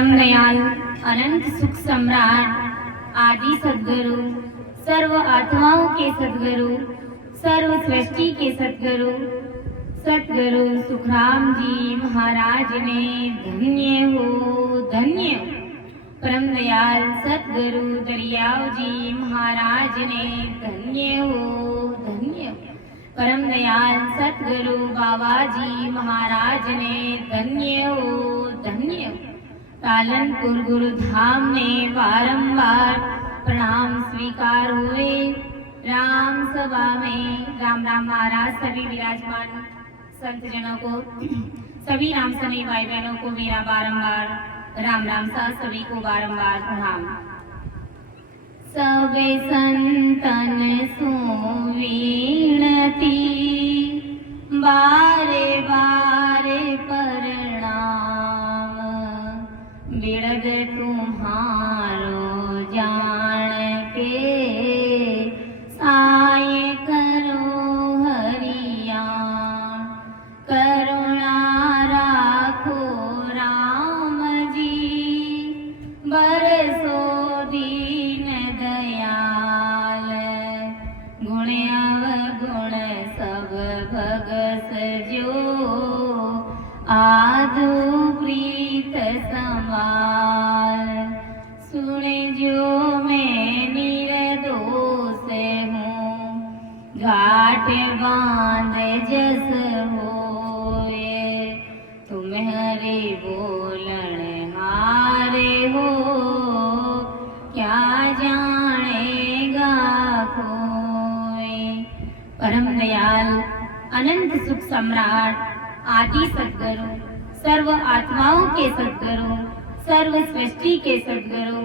परम दयाल अनंत सुख सम्राट आदि सद्गुरु, सर्व आत्माओं के सद्गुरु, सर्व सृष्टि के सद्गुरु, सद्गुरु सुखराम जी महाराज ने धन्य हो धन्य। परम दयाल सद्गुरु दरियाव जी महाराज ने धन्य हो धन्य। परम दयाल सद्गुरु बाबा जी महाराज ने धन्य हो धन्य। पालनपुर गुरुधाम में बारंबार प्रणाम स्वीकार हुए। राम सभा में राम राम महाराज सभी विराजमान संत जनों को, सभी राम सनी भाई बहनों को मेरा बारंबार राम राम सा, सभी को बारंबार प्रणाम। सबे संतन सुवीणती बारे बारे प्रणाम। बिरद तुम्हारो जान के साय करो हरिया। करुणा राखो राम जी, बरसो दीन दयाल। गुण अवगुण सब भगस जो, आदु प्रीत समाल। सुन जो मैं निर्दोष हूँ, घाट बांध जस होए। तुम्हारे बोलन हारे हो, क्या जानेगा कोई। परम दयाल अनंत सुख सम्राट आदि सद्गुरु, सर्व आत्माओं के सद्गुरु, सर्व सृष्टि के सद्गुरु,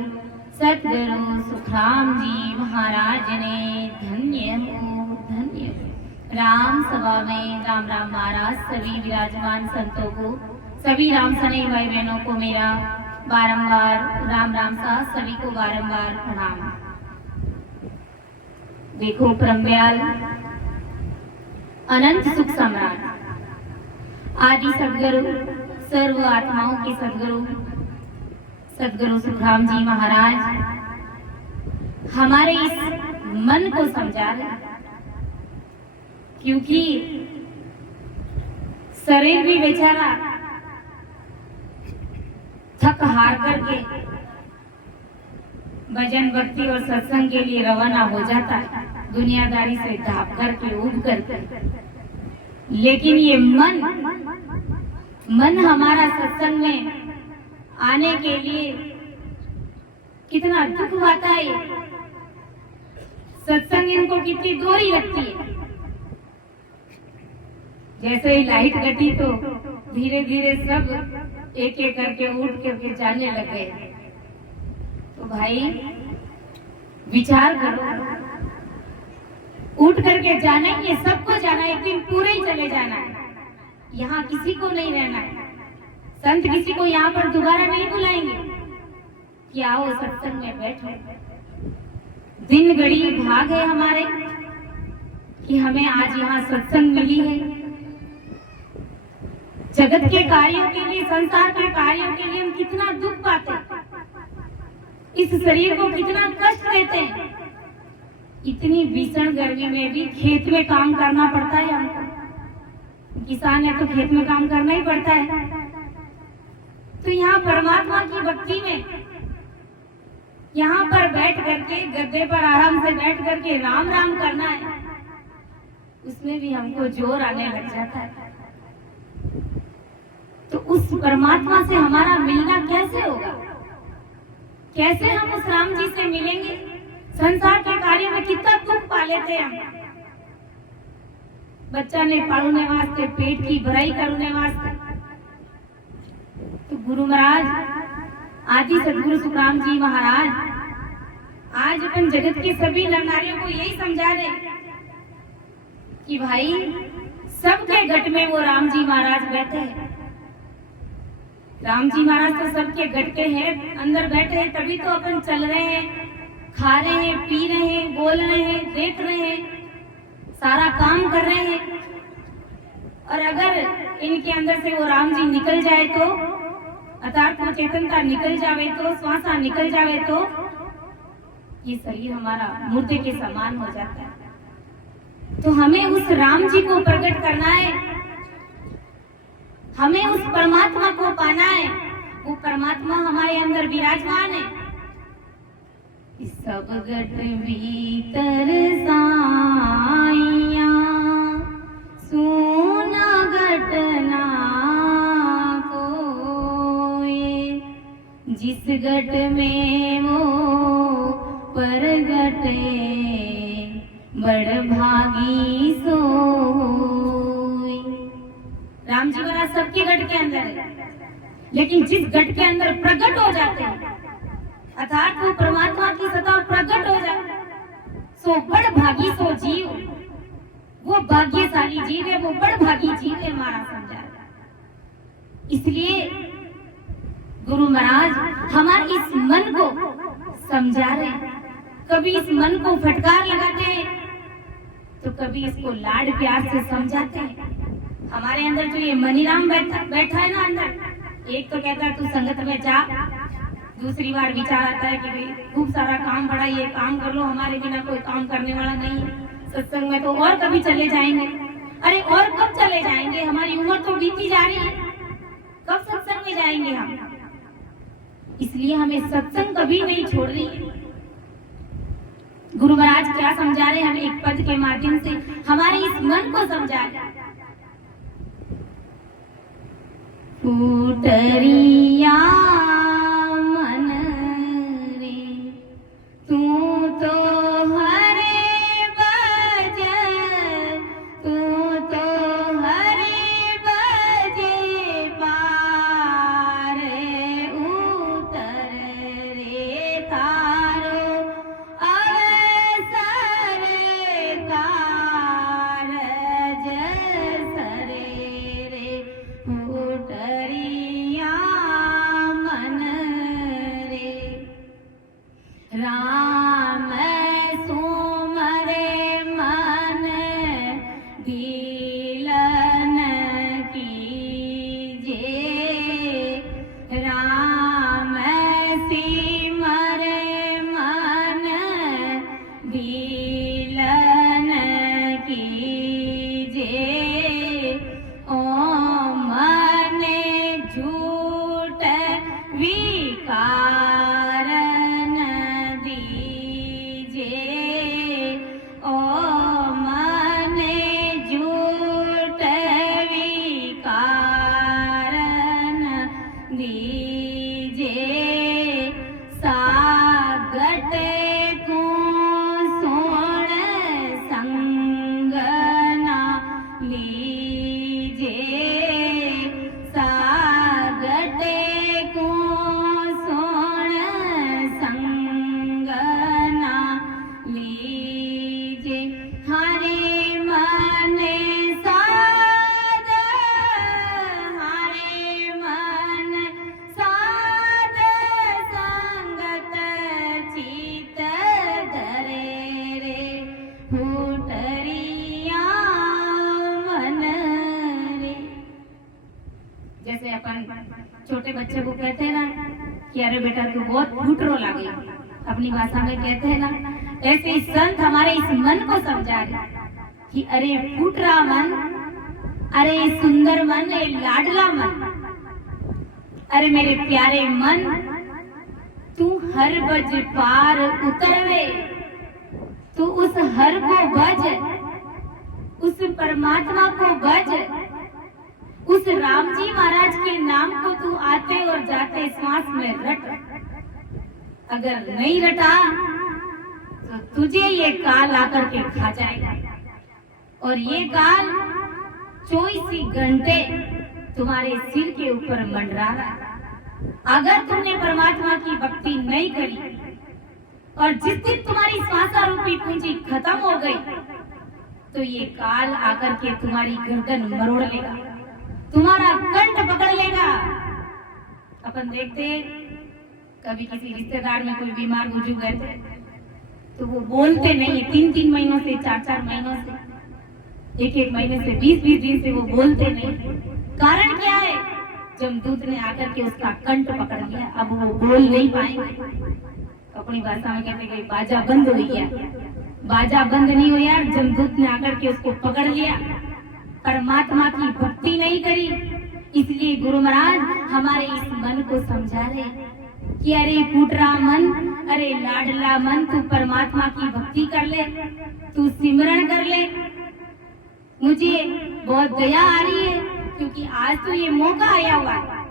सद्गुरु सुखराम जी महाराज ने धन्य हो धन्य। राम सभा में राम राम महाराज सभी विराजमान संतों को, सभी राम सने भाई बहनों को मेरा बारंबार राम राम सा, सभी को बारंबार प्रणाम। देखो परम दयाल अनंत सुख सम्राट आदि सद्गुरु, सर्व आत्माओं के सद्गुरु, सद्गुरु सुखराम जी महाराज हमारे इस मन को समझा रहे। क्योंकि शरीर भी बेचारा थक हार करके भजन भक्ति और सत्संग के लिए रवाना हो जाता है, दुनियादारी से ढाप करके उठ करके। लेकिन ये मन हमारा सत्संग में आने के लिए कितना दुख आता है। सत्संग इनको कितनी दूरी लगती है। जैसे ही लाइट कटी तो धीरे धीरे सब एक एक करके उठ करके जाने लगे। तो भाई विचार करो, उठ करके जाना ही है, सबको जाना है, एक दिन पूरे ही चले जाना है। यहाँ किसी को नहीं रहना है। संत किसी को यहाँ पर दोबारा नहीं बुलाएंगे कि आओ सत्संग में बैठो। दिन घड़ी भाग है हमारे कि हमें आज यहाँ सत्संग मिली है। जगत के कार्यों के लिए, संसार के कार्यों के लिए हम कितना दुख पाते हैं, इस शरीर को कितना कष्ट देते हैं। इतनी भीषण गर्मी में भी खेत में काम करना पड़ता है हमको। किसान है तो खेत में काम करना ही पड़ता है। तो यहाँ परमात्मा की भक्ति में, यहाँ पर बैठ करके गद्दे पर आराम से बैठ करके राम राम करना है, उसमें भी हमको जोर आने लग जाता है। तो उस परमात्मा से हमारा मिलना कैसे होगा? कैसे हम उस राम जी से मिलेंगे? संसार के कार्य में कितना दुख पा लेते हैं हम। बच्चा ने पढ़ने वास्ते, पेट की भराई करने वास्ते, तो गुरु महाराज आदि सद्गुरु सुखराम जी महाराज आज अपन जगत के सभी नर नारियों को यही समझा रहे कि भाई सबके गट में वो राम जी महाराज बैठे हैं। राम जी महाराज तो सबके गट के हैं, अंदर बैठे हैं, तभी तो अपन चल रहे हैं, खा रहे हैं, पी रहे हैं, बोल रहे हैं, देख रहे हैं, सारा काम कर रहे हैं। और अगर इनके अंदर से वो राम जी निकल जाए अर्थात वो चेतनता निकल जावे तो, श्वासा निकल जावे तो ये शरीर हमारा मुर्दे के समान हो जाता है। तो हमें उस राम जी को प्रकट करना है, हमें उस परमात्मा को पाना है। वो परमात्मा हमारे अंदर विराजमान है। सब गट भीतर साइया सोना घटना कोई, जिस गट में वो परगटे बड़ भागी सोई। राम जी महाराज सबके गट के अंदर है, लेकिन जिस गट के अंदर प्रकट हो जाते हैं अर्थात वो परमात्मा की सत्ता प्रकट हो जाए, सो बड़ भागी सो जीव, वो भाग्यशाली जीव है, वो बड़ भागी जीव है हमारा समझा। इसलिए गुरु महाराज हमारे इस मन को समझा रहे, कभी इस मन को फटकार लगाते हैं तो कभी इसको लाड प्यार से समझाते हैं। हमारे अंदर जो ये मनीराम बैठा है ना अंदर, एक तो कहता है तू संगत में जा, दूसरी बार विचार आता है कि भाई खूब सारा काम पड़ा, ये काम कर लो, हमारे बिना कोई काम करने वाला नहीं है, सत्संग में तो और कभी चले जाएंगे। अरे और कब चले जाएंगे, हमारी उम्र तो बीती जा रही है, कब सत्संग में जाएंगे हम। इसलिए हमें सत्संग कभी नहीं छोड़ रही है। गुरु महाराज क्या समझा रहे हैं हमें एक पद के माध्यम से, हमारे इस मन को समझा रहे। फूटरिया मन रे तू तो हरे बज, तू तो हरे बजे पार उतर रे तारो अवसर कारज सरे रे फूटरिया मन रे। राम सुमरे मन दीलन कीजे, राम सिमरे मन दीलन कीजे, ओ मने झूठ विकार न दीजे, ओ मने झूठ विकार न दीजे, सागट को सोण संग ना लीजे, सागट को सोण संग ना लीजे, हरे मन साध, हरे मन साध संगत चित धरे रे फूटरिया मन रे। जैसे अपन छोटे बच्चे को कहते हैं ना कि अरे बेटा तू बहुत फूटरो लागे, अपनी भाषा में कहते हैं ना, ऐसे ही संत हमारे इस मन को समझा रहे कि अरे फूटरा मन, अरे सुंदर मन, ये लाडला मन, अरे मेरे प्यारे मन, तू हर बज पार उतरवे, तू उस हर को भज, उस परमात्मा को भज, उस राम जी महाराज के नाम को तू आते और जाते श्वास में रट। अगर नहीं रटा तो तुझे ये काल आकर के खा जाएगा, और ये काल 24 घंटे तुम्हारे सिर के ऊपर मंडरा रहा। अगर तुमने परमात्मा की भक्ति नहीं करी और जिस दिन तुम्हारी श्वासा रूपी पूंजी खत्म हो गई तो ये काल आकर के तुम्हारी गर्दन मरोड़ लेगा, तुम्हारा कंठ पकड़ लेगा। अपन देखते कभी किसी रिश्तेदार में कोई बीमार बुजुर्ग रहते तो वो बोलते नहीं, 3-3 महीनों से, 4-4 महीनों से, 1-1 महीने से, 20-20 दिन से वो बोलते नहीं। कारण क्या है? जमदूत ने आकर के उसका कंठ पकड़ लिया। अब वो बोल नहीं पाएंगे, अपनी भाषा में कहते कि बाजा बंद हो गया। बाजा बंद नहीं हुआ, जमदूत ने आकर के उसको पकड़ लिया। परमात्मा की भक्ति नहीं करी, इसलिए गुरु महाराज हमारे इस मन को समझा रहे कि अरे फूटरा मन, अरे लाडला मन, तू परमात्मा की भक्ति कर ले, तू सिमरन कर ले। मुझे बहुत दया आ रही है, क्योंकि आज तो ये मौका आया हुआ है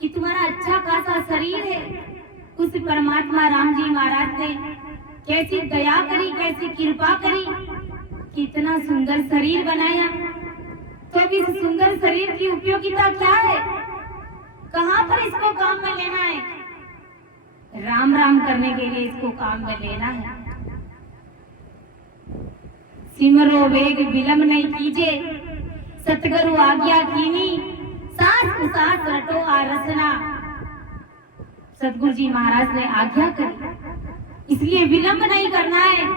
कि तुम्हारा अच्छा खासा शरीर है। उस परमात्मा राम जी महाराज ने कैसी दया करी, कैसी कृपा करी, कितना सुंदर शरीर बनाया। तो इस सुंदर शरीर की उपयोगिता क्या है? कहाँ पर इसको काम में लेना है? राम राम करने के लिए इसको काम में लेना है। सिमरो वेग विलंब नहीं कीजे, सतगुरु आज्ञा कीनी, सास उसास रटो आरसना। सतगुरु जी महाराज ने आज्ञा करी, इसलिए विलंब नहीं करना है,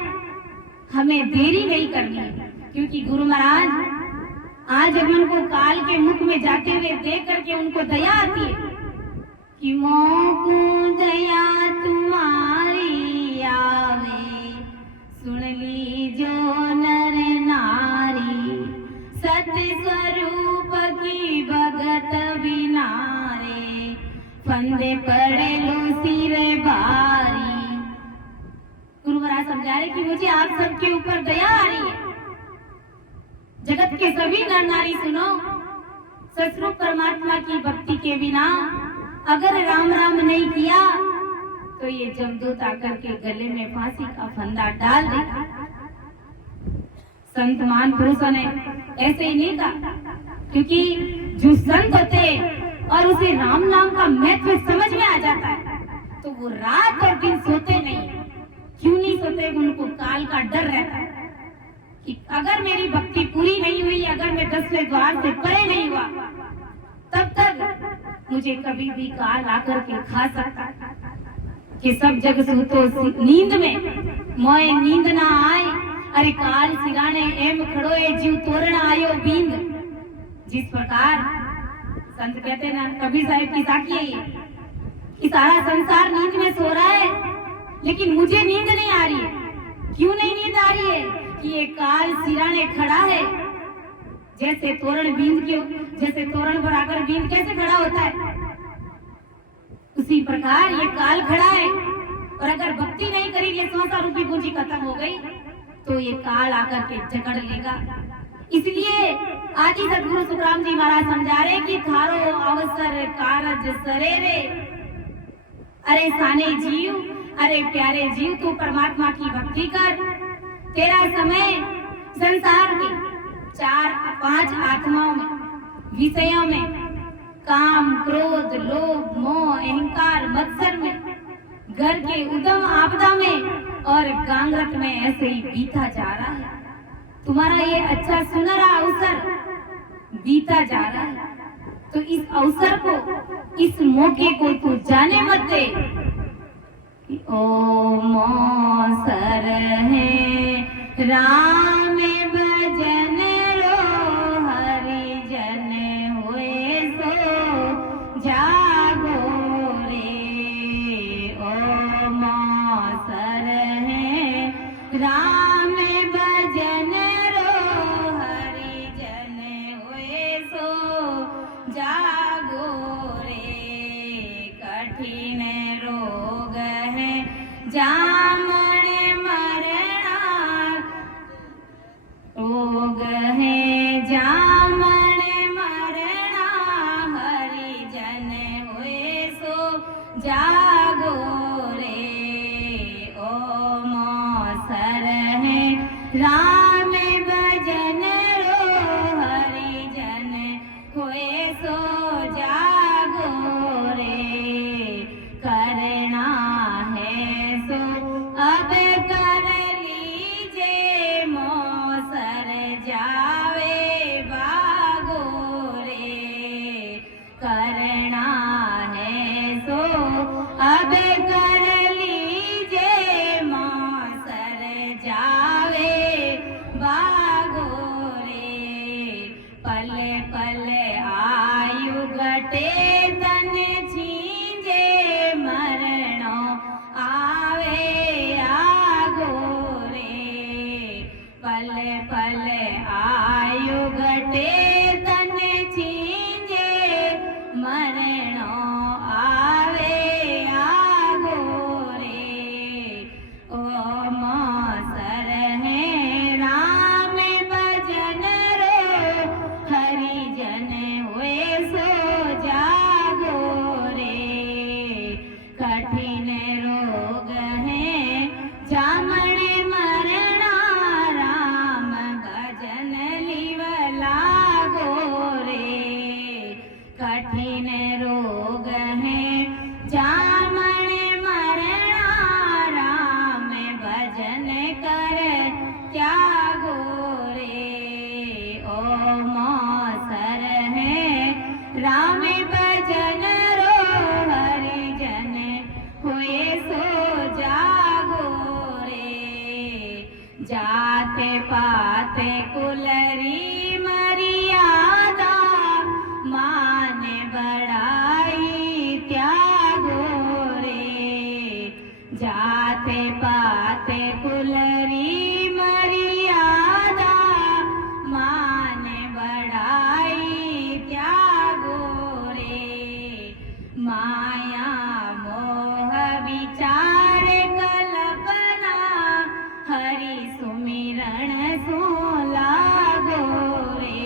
हमें देरी नहीं करनी है। क्योंकि गुरु महाराज आज अपन को काल के मुख में जाते हुए देख करके उनको दया आती है कि मोको दया तुम्हारी आवे, सुन लीजो नर नारी, सत्य स्वरूप की भगत बिनारे, फंदे पड़े लो सिर भारी। गुरु महाराज समझा रहे कि मुझे आप सबके ऊपर दया आ रही है। जगत के सभी नर नारी सुनो, सतरूप परमात्मा की भक्ति के बिना अगर राम राम नहीं किया तो ये जमदूत आकर के गले में फांसी का फंदा डाल देगा। संत महान पुरुषों ने ऐसे ही नहीं कहा, क्योंकि जो संत होते और उसे राम नाम का महत्व समझ में आ जाता है तो वो रात और दिन सोते नहीं। क्यों नहीं सोते? उनको काल का डर रहता है कि अगर मेरी भक्ति पूरी नहीं हुई, अगर मैं 10वें द्वार से परे नहीं हुआ, तब तक मुझे कभी भी काल आकर के खा सकता कि सब जग सूतो नींद में, मोए नींद ना आए, अरे काल सिराने एम खड़ोए जीव तोरण आयो बींद। जिस प्रकार संत कहते हैं ना, कबीर साहिब की साखी है ये कि सारा संसार नींद में सो रहा है, लेकिन मुझे नींद नहीं आ रही है। क्यों नहीं नींद आ रही है? कि ये काल सिराने खड़ा है। जैसे तोरण बींद के, जैसे तोरण पर आकर बींद कैसे खड़ा होता है, उसी प्रकार ये काल खड़ा है। और अगर भक्ति नहीं करेगी, संसार रूपी पूंजी खत्म हो गई तो ये काल आकर के जकड़ लेगा। इसलिए आदि सदगुरु सुखराम जी महाराज समझा रहे कि थारो अवसर कारज सरेरे, अरे साने जीव, अरे प्यारे जीव, तू परमात्मा की भक्ति कर। तेरा समय संसार के 4-5 आत्माओं में, विषयों में, काम, क्रोध, लोभ, मोह, अहंकार, मत्सर में, घर के उद्यम आपदा में और गांगरत में ऐसे ही बीता जा रहा है। तुम्हारा ये अच्छा सुनहरा अवसर बीता जा रहा है, तो इस अवसर को, इस मौके को तू जाने मत दे। ओ मौसर है राम भजन रो, हरि जन हुए सो जागो रे। ओ मौसर है राम भजन रो, हरि जन हुए सो जागो रे। कठिन रोग है जामन मरना, रोग है जामन मरना, हरि जन हुए सो जागो रे। ओ मौसर है राम भजन रो, हरि जन हुए सो जागो रे। करना है सो अब कर लीजे, मौसर जावे बागो रे। करना है सो अब कर लीजे, मौसर जावे पाते पाते कुलरी मर्यादा माने बढ़ाई त्यागो रे। माया मोह विचार कल्पना हरि सुमिरण सो लागो रे।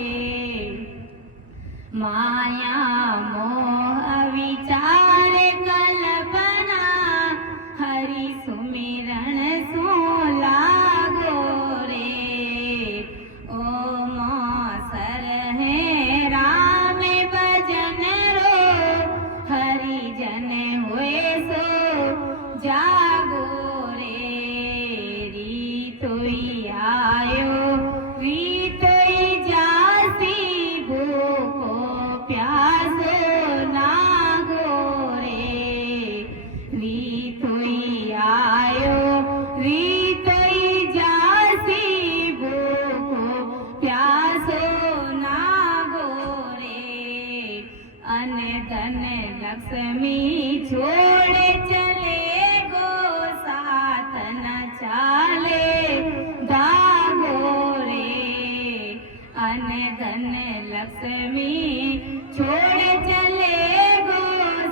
माया मोह विचार कल्पना हरि सुमिरण सो लागो रे। ओम सरहे राम भजन रो हरि जन हुए सो जागो रे। रीतोई आयो रीतोई जासी भूखो प्यासो नागो रे। रीतोई आयो रीतोई जासी भूखो प्यासो नागो रे। अन धन लक्ष्मी छोड़ चले गो साथ न चाले दागो रे। अन धन लक्ष्मी छोड़ चले गो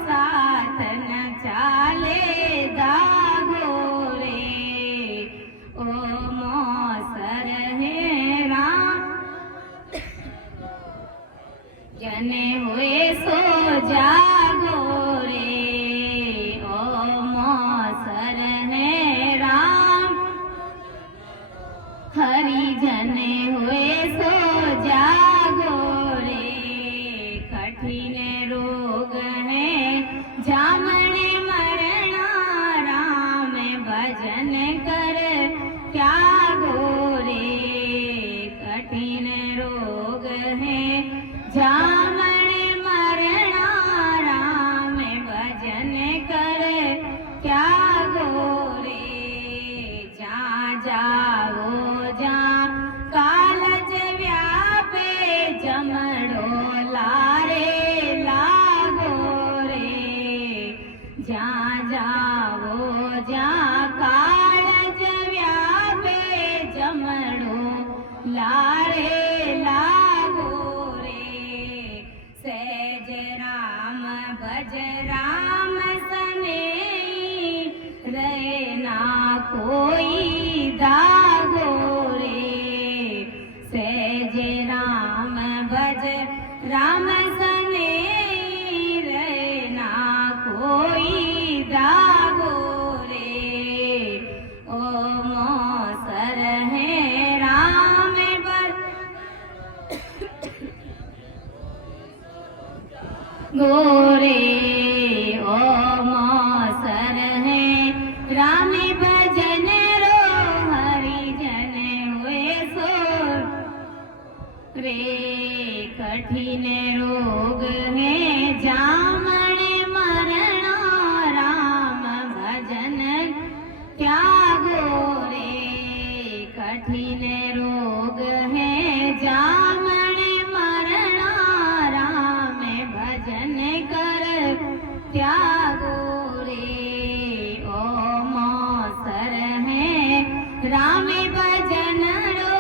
साथ न चाले दागो रे। ओम सरहे राम जन हुए सो जागो रे। ओम सरहे राम हरि जन हुए सो जागो रे। कठिन रोग है जामन मरना राम भजन कर त्यागो रे। कठिन रोग है जामन मरना राम भजन कर त्यागो रे। जा जाओ जा कालज व्यापे जमड़ो लारे लागो रे। जा जाओ जा कालज व्यापे जमड़ो लारे लागो रे। सहज राम भज राम सनेई रहे ना कोई दागो रे। सहज राम भज राम सनेई रहे ना कोई दागो रे। ओम सरहे राम भज गोरे। ओम सरहे राम भजन रो हरि जन हुए सो रे। कठिन रोग है जामन मरना राम भजन त्यागो रे। कठिन रोग है जामन मरना राम भजन कर त्यागो रे। ओम सरहे राम भजन रो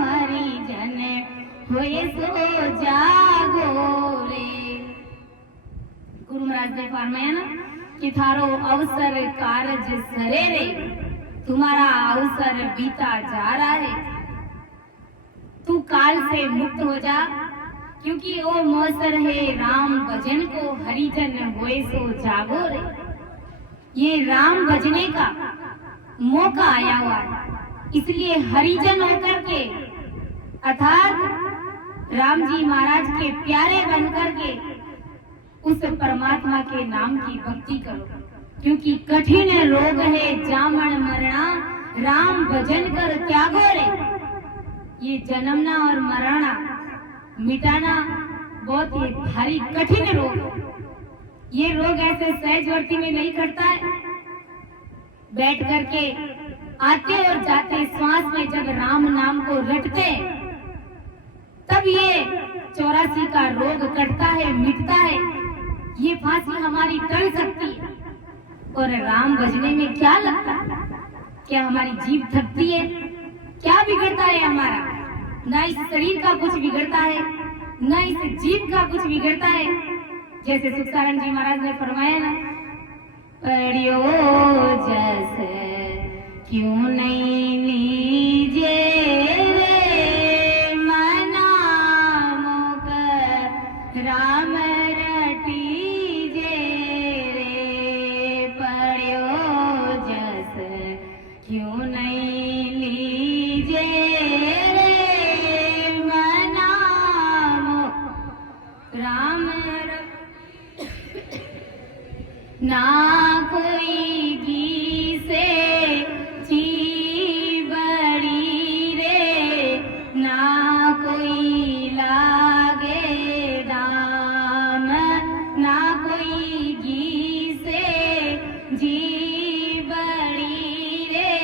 हरि जन हुए सो जागो रे। गुरु महाराज ने फरमाया ना कि थारो अवसर कारज सरे रे। तुम्हारा अवसर बीता जा रहा है। तू काल से मुक्त हो जा, क्योंकि वो मौसर है राम भजन को हरिजन होए सो जागो रे। ये राम भजने का मौका आया हुआ है, इसलिए हरिजन होकर के अर्थात राम जी महाराज के प्यारे बनकर के उस परमात्मा के नाम की भक्ति करो। क्योंकि कठिन रोग है जामन मरना राम भजन कर त्यागो रे। ये जन्मना और मरना मिटाना बहुत ही भारी कठिन रोग है। ये रोग ऐसे सहजवर्ती में नहीं करता है। बैठ करके आते और जाते श्वास में जब राम नाम को रटते तब ये 84 का रोग कटता है, मिटता है। ये फांसी हमारी टल सकती है। और राम बजने में क्या लगता है? क्या हमारी जीभ थकती है? क्या बिगड़ता है हमारा? ना इस शरीर का कुछ बिगड़ता है, ना इस जीभ का कुछ बिगड़ता है। जैसे सुखसारण जी महाराज ने फरमाया ना, पढ़ियो जस क्यों नहीं लीजे रे मना मुख राम रटीजे रे, पढ़ियो जस क्यों नहीं लीजे रे मना मुख राम ना कोई गी से ची बड़ी रे, ना कोई लागे दाम, ना कोई गी से जी बड़ी रे,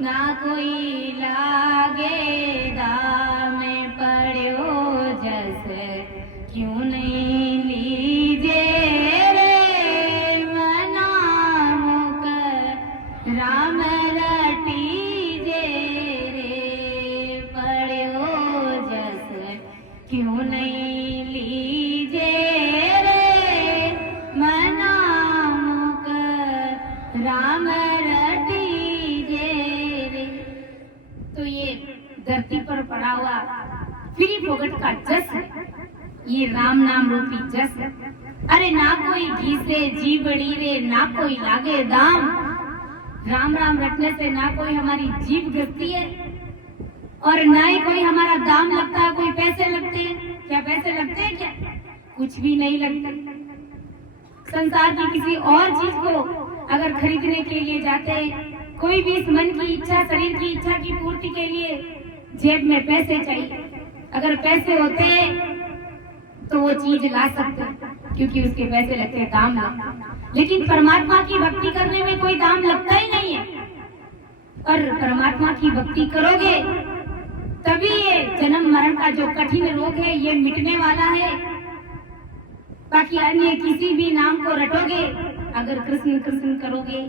ना कोई लागे दाम, पढ़्यो जस क्यों नहीं लीजे राम रटीजे रे, पढ़्यो जस क्यों नहीं लीजे रे मना मुख राम रटीजे रे। तो ये धरती पर पड़ा हुआ फ्री फोकट का जस है, ये राम नाम रूपी जस है। अरे ना कोई घी से जी बड़ी रे, ना कोई लागे दाम। राम राम रटने से ना कोई हमारी जीभ घसती है और ना ही कोई हमारा दाम लगता है, कोई पैसे लगते हैं। क्या पैसे लगते हैं? क्या कुछ भी नहीं लगता। संसार की किसी और चीज को अगर खरीदने के लिए जाते हैं, कोई भी इस मन की इच्छा, शरीर की इच्छा की पूर्ति के लिए जेब में पैसे चाहिए। अगर पैसे होते तो वो चीज ला सकते, क्योंकि उसके पैसे लगते हैं, दाम लगता। लेकिन परमात्मा की भक्ति करने में कोई दाम लगता ही नहीं है। और परमात्मा की भक्ति करोगे तभी ये जन्म मरण का जो कठिन रोग है ये मिटने वाला है। बाकी अन्य किसी भी नाम को रटोगे, अगर कृष्ण कृष्ण करोगे,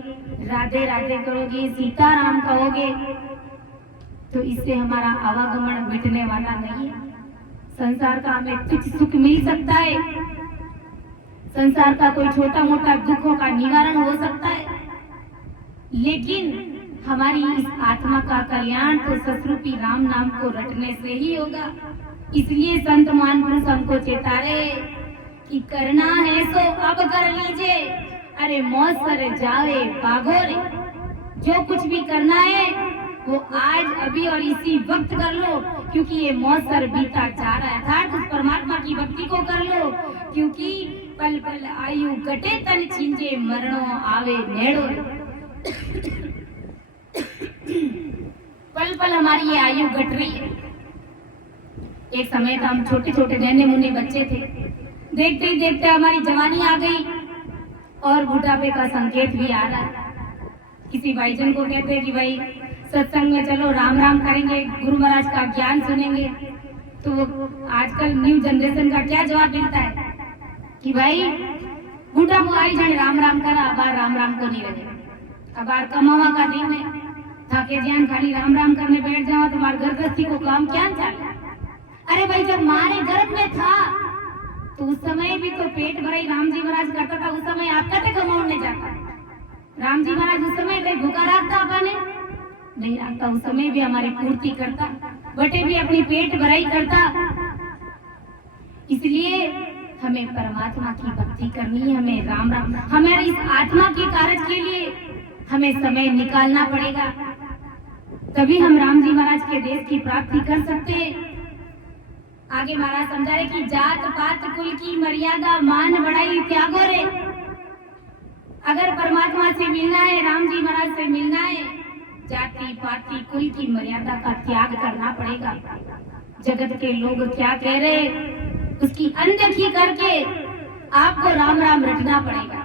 राधे राधे करोगे, सीताराम कहोगे, तो इससे हमारा आवागमन मिटने वाला नहीं है। संसार का हमें कुछ सुख मिल सकता है, संसार का कोई छोटा मोटा दुखों का निवारण हो सकता है, लेकिन हमारी इस आत्मा का कल्याण तो सतरूपी राम नाम को रटने से ही होगा। इसलिए संत महान पुरुष हमको चेता रहे कि करना है सो अब कर लीजिए, अरे मौज सर जावे बागो रे। जो कुछ भी करना है वो आज अभी और इसी वक्त कर लो, क्योंकि ये मौसर बीता जा रहा है। अर्थात उस परमात्मा की भक्ति को कर लो, क्योंकि पल पल आयु गटे तन छींजे, मरणो आवे नेड़ो। पल पल हमारी ये आयु घट रही है। एक समय था हम छोटे छोटे नन्हे मुन्ने बच्चे थे, देखते ही देखते हमारी जवानी आ गई और बुढ़ापे का संकेत भी आ रहा है। किसी भाईजन को कहते हैं कि भाई सत्संग में चलो, राम राम करेंगे, गुरु महाराज का ज्ञान सुनेंगे, तो आजकल न्यू जनरेशन का क्या जवाब मिलता है कि भाई बूढ़ा बुआई जन राम राम करा, अबार राम राम को नहीं लगे, अबार कमावा का दिन है, थाके ज्ञान खाली राम राम करने बैठ जाओ, तुम्हारे घर गृहस्थी को काम क्या चले। अरे भाई जब मारे गर्भ में था तो उस समय भी तो पेट भराई राम जी महाराज करता था। उस समय आप कहते कमाने जाता, राम जी महाराज उस समय भाई भूखा रखता अपने नहीं रखता, उस समय भी हमारी पूर्ति करता, बटे भी अपनी पेट भराई करता। इसलिए हमें परमात्मा की भक्ति करनी है, हमें राम राम, हमारे इस आत्मा के कार्य के लिए हमें समय निकालना पड़ेगा, तभी हम राम जी महाराज के देश की प्राप्ति कर सकते हैं। आगे महाराज समझा रहे कि जात पात कुल की मर्यादा मान बढ़ाई त्यागो रे। अगर परमात्मा से मिलना है, राम जी महाराज से मिलना है, जाति पाति कुल की मर्यादा का त्याग करना पड़ेगा। जगत के लोग क्या कह रहे उसकी अनदेखी करके आपको राम राम रटना पड़ेगा,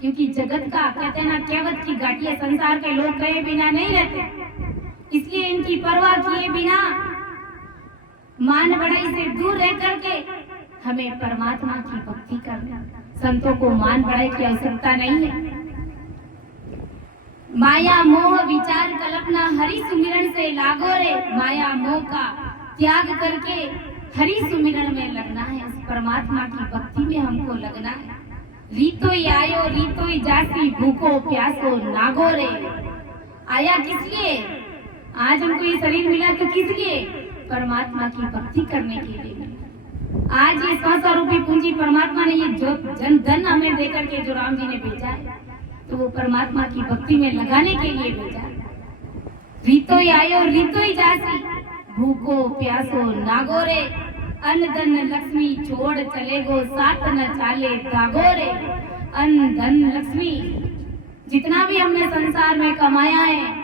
क्योंकि जगत का कहते हैं ना केवट की घाटिया, संसार के लोग कहे बिना नहीं रहते। इसलिए इनकी परवाह किए बिना मान बढ़ाई से दूर रह करके हमें परमात्मा की भक्ति करना। संतों को मान बढ़ाई की आवश्यकता नहीं है, माया मोह विचार कल्पना हरि सुमिरन से लागो रे। माया मोह का त्याग करके हरि सुमिरन में लगना है, उस परमात्मा की भक्ति में हमको लगना है। रीतोई आयो रीतोई जासी, भूखो प्यासो नागो रे। आया किस लिए? आज हमको ये शरीर मिला तो किस लिए? परमात्मा की भक्ति करने के लिए। आज ये 100 रूपी पूंजी परमात्मा ने ये जो जन धन हमें देकर के जो राम जी ने भेजा है, तो वो परमात्मा की भक्ति में लगाने के लिए भेजा है। रीतोई आयो रीतोई जासी, भूखो प्यासो नागो रे। अन्न धन लक्ष्मी छोड़ चले गो, साथ न चाले दागो रे। अन्न धन लक्ष्मी, जितना भी हमने संसार में कमाया है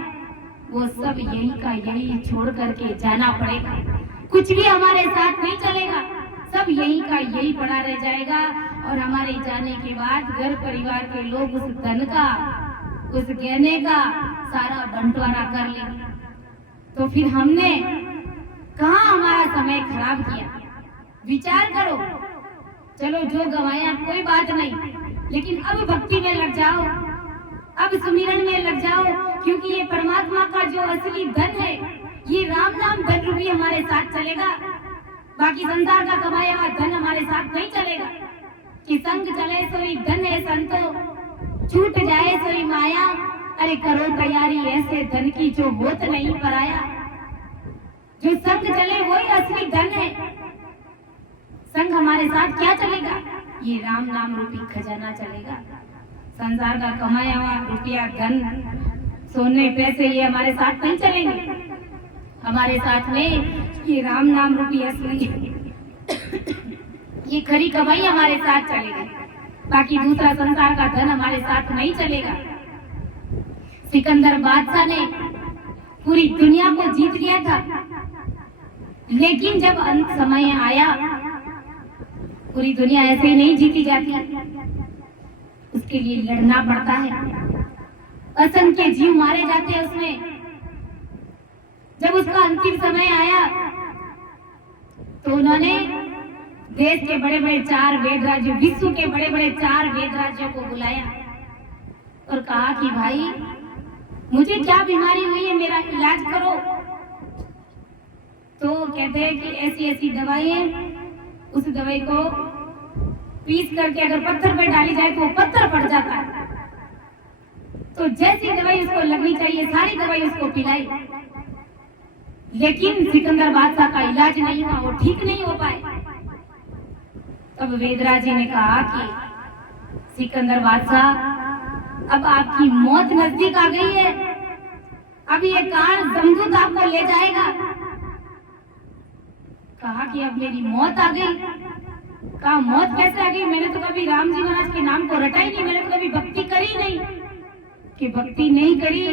वो सब यही का यही छोड़ करके जाना पड़ेगा। कुछ भी हमारे साथ नहीं चलेगा, सब यही का यही पड़ा रह जाएगा। और हमारे जाने के बाद घर परिवार के लोग उस धन का, उस गहने का सारा बंटवारा कर ले, तो फिर हमने कहाँ हमारा समय खराब किया? विचार करो। चलो जो गवाया कोई बात नहीं, लेकिन अब भक्ति में लग जाओ, अब सुमिरन में लग जाओ, क्योंकि ये परमात्मा का जो असली धन है, ये राम नाम धन रूपी हमारे साथ चलेगा। बाकी संसार का कमाया हुआ धन हमारे साथ नहीं चलेगा। कि संग चले सोई धन है संतो, छूट जाए सोई माया। अरे करो तैयारी ऐसे धन की जो होत नहीं पराया। जो संग चले वही असली धन है। संग हमारे साथ क्या चलेगा? ये राम नाम रूपी खजाना चलेगा। संसार का कमाया हुआ रुपया, धन, सोने, पैसे ये हमारे साथ नहीं चलेंगे। हमारे साथ में ये राम नाम रूपी असली ये खरी कमाई हमारे साथ चलेगी। बाकी दूसरा संसार का धन हमारे साथ नहीं चलेगा। सिकंदर बादशाह ने पूरी दुनिया को जीत लिया था, लेकिन जब अंत समय आया, पूरी दुनिया ऐसे ही नहीं जीती जाती, उसके लिए लड़ना पड़ता है। असंख्य जीव मारे जाते हैं उसमें। जब उसका अंतिम समय आया तो उन्होंने देश के बड़े बड़े 4 वेद राज्यों, विश्व के बड़े बड़े 4 वेद राज्यों को बुलाया और कहा कि भाई मुझे क्या बीमारी हुई है, मेरा इलाज करो। तो कहते हैं कि ऐसी ऐसी दवाई है, उस दवाई को पीस करके अगर पत्थर पर डाली जाए तो वो पत्थर पड़ जाता है। तो जैसी दवाई उसको लगनी चाहिए सारी दवाई उसको पिलाई, लेकिन सिकंदर बादशाह का इलाज नहीं हुआ, वो ठीक नहीं हो पाए। तब वेदराज जी ने कहा कि सिकंदर बादशाह, अब आपकी मौत नजदीक आ गई है, अब ये कान जमदूत आपको ले जाएगा। कहा कि अब मेरी मौत आ गई। कहा मौत कैसे आ गई? मैंने तो कभी राम जी महाराज के नाम को रटा ही नहीं, मैंने तो कभी भक्ति करी नहीं। कि भक्ति नहीं करी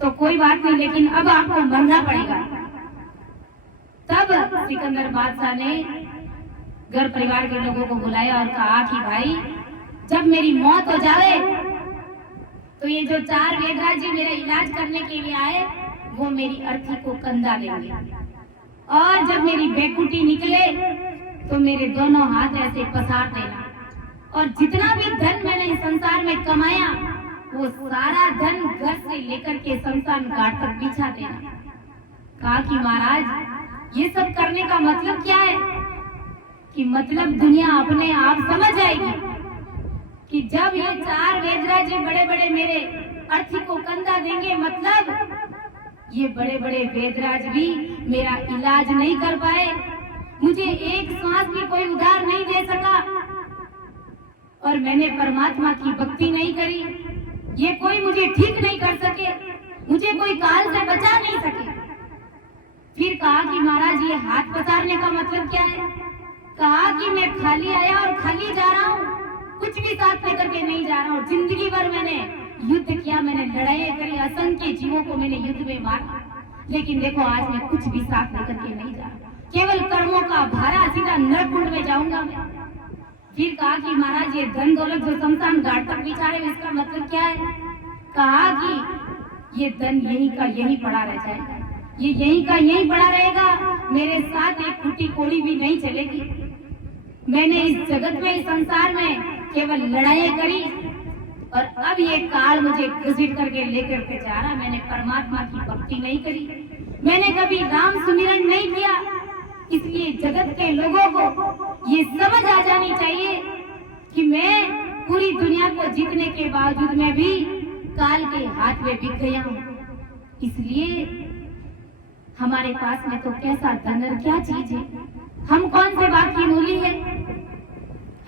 तो कोई बात नहीं, लेकिन अब आपको मरना पड़ेगा। तब सिकंदर बादशाह ने घर परिवार के लोगों को बुलाया और कहा कि भाई जब मेरी मौत हो जाए तो ये जो 4 वेदराज जी मेरा इलाज करने के लिए आए वो मेरी अर्थी को कंधा देंगे, और जब मेरी बेकुटी निकले तो मेरे दोनों हाथ ऐसे पसार देना, और जितना भी धन मैंने इस संसार में कमाया वो सारा धन घर से लेकर के शमशान घाट तक बिछा देना। कहा कि महाराज ये सब करने का मतलब क्या है? कि मतलब दुनिया अपने आप समझ जाएगी कि जब ये 4 वेदराज बड़े बड़े मेरे अर्थी को कंधा देंगे, मतलब ये बड़े बड़े वेदराज भी मेरा इलाज नहीं कर पाए, मुझे एक सांस भी कोई उधार नहीं दे सका, और मैंने परमात्मा की भक्ति नहीं करी, ये कोई मुझे ठीक नहीं कर सके, मुझे कोई काल से बचा नहीं सके। फिर कहा कि महाराज ये हाथ पसारने का मतलब क्या है? कहा कि मैं खाली आया और खाली जा रहा हूँ, कुछ भी साथ लेकर के नहीं जा रहा हूँ। जिंदगी भर मैंने युद्ध किया, मैंने लड़ाई करी, असंख्य जीवों को मैंने युद्ध में मारा, लेकिन देखो आज मैं कुछ भी साथ लेकर के नहीं जा रहा, केवल कर्मों का भारा, सीधा नरकुंड में जाऊंगा मैं। फिर कहा कि महाराज ये धन दौलत जो शमशान घाट तक बिछा रहे इसका मतलब क्या है? कहा कि ये धन यहीं का यहीं पड़ा रह जाएगा, ये यहीं का यहीं पड़ा रहेगा, मेरे साथ एक टूटी कोड़ी भी नहीं चलेगी। मैंने इस जगत में, इस संसार में केवल लड़ाई करी, और अब ये काल मुझे घसीट करके लेकर के जा रहा। मैंने परमात्मा की भक्ति नहीं करी, मैंने कभी राम सुमिरन नहीं किया, इसलिए जगत के लोगों को ये समझ आ जानी चाहिए कि मैं पूरी दुनिया को जीतने के बावजूद में भी काल के हाथ में बिक गया हूँ। इसलिए हमारे पास में तो कैसा धन और क्या चीज है, हम कौन से बात की मूली है।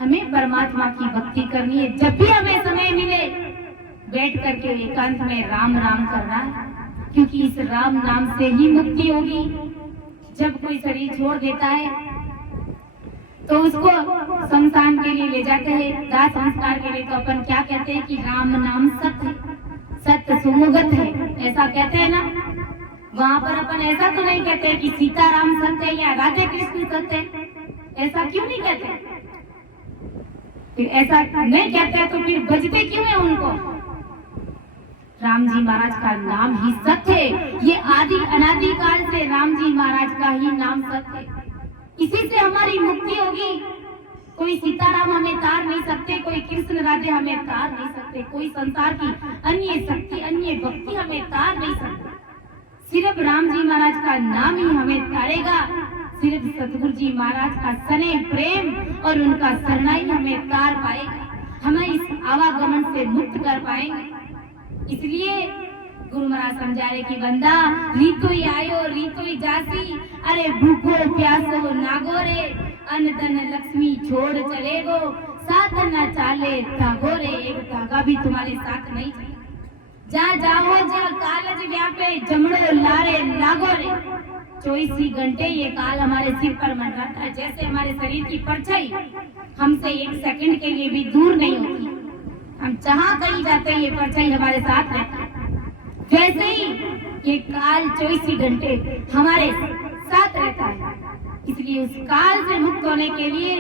हमें परमात्मा की भक्ति करनी है। जब भी हमें समय मिले बैठ करके एकांत में राम राम करना है, क्योंकि इस राम नाम से ही मुक्ति होगी। जब कोई शरीर छोड़ देता है तो उसको शमशान के लिए ले जाते हैं, दाह संस्कार के लिए, तो अपन क्या कहते हैं कि राम नाम सत्य सत्य सुमुगत है, ऐसा कहते हैं ना। वहां पर अपन ऐसा तो नहीं कहते कि सीताराम सत्य या राधे कृष्ण सत्य, ऐसा क्यों नहीं कहते। फिर ऐसा नहीं कहते तो फिर बजते क्यों है उनको। राम जी महाराज का नाम ही सत्य है। ये आदि अनादि काल से राम जी महाराज का ही नाम सत्य है। इसी से हमारी मुक्ति होगी। कोई सीताराम हमें तार नहीं सकते, कोई कृष्ण राधे हमें तार नहीं सकते, कोई संसार की अन्य शक्ति अन्य भक्ति हमें तार नहीं सकती। सिर्फ राम जी महाराज का नाम ही हमें तारेगा। सिर्फ सतगुरु जी महाराज का स्नेह प्रेम और उनका शरणाई हमें तार पाएगा, हमें इस आवागमन से मुक्त कर पाएंगे। इसलिए गुरु महाराज समझा रहे कि बंदा रीतो ही आयो रीतो ही जासी, अरे भूखो प्यासो नागोरे, अन्न धन लक्ष्मी छोड़ चले गो, साथ न चाले धागोरे। एक धागा भी तुम्हारे साथ नहीं चले। जहाँ जाओ जहाँ कालज व्यापे जमड़ो लारे लागोरे। 24 घंटे ये काल हमारे सिर पर मंडराता है। जैसे हमारे शरीर की परछाई हमसे एक सेकंड के लिए भी दूर नहीं होती, हम जहाँ कहीं जाते हैं ये परछाई हमारे साथ रहती है, वैसे ही ये काल 24 घंटे हमारे साथ रहता है। इसलिए उस काल से मुक्त होने के लिए,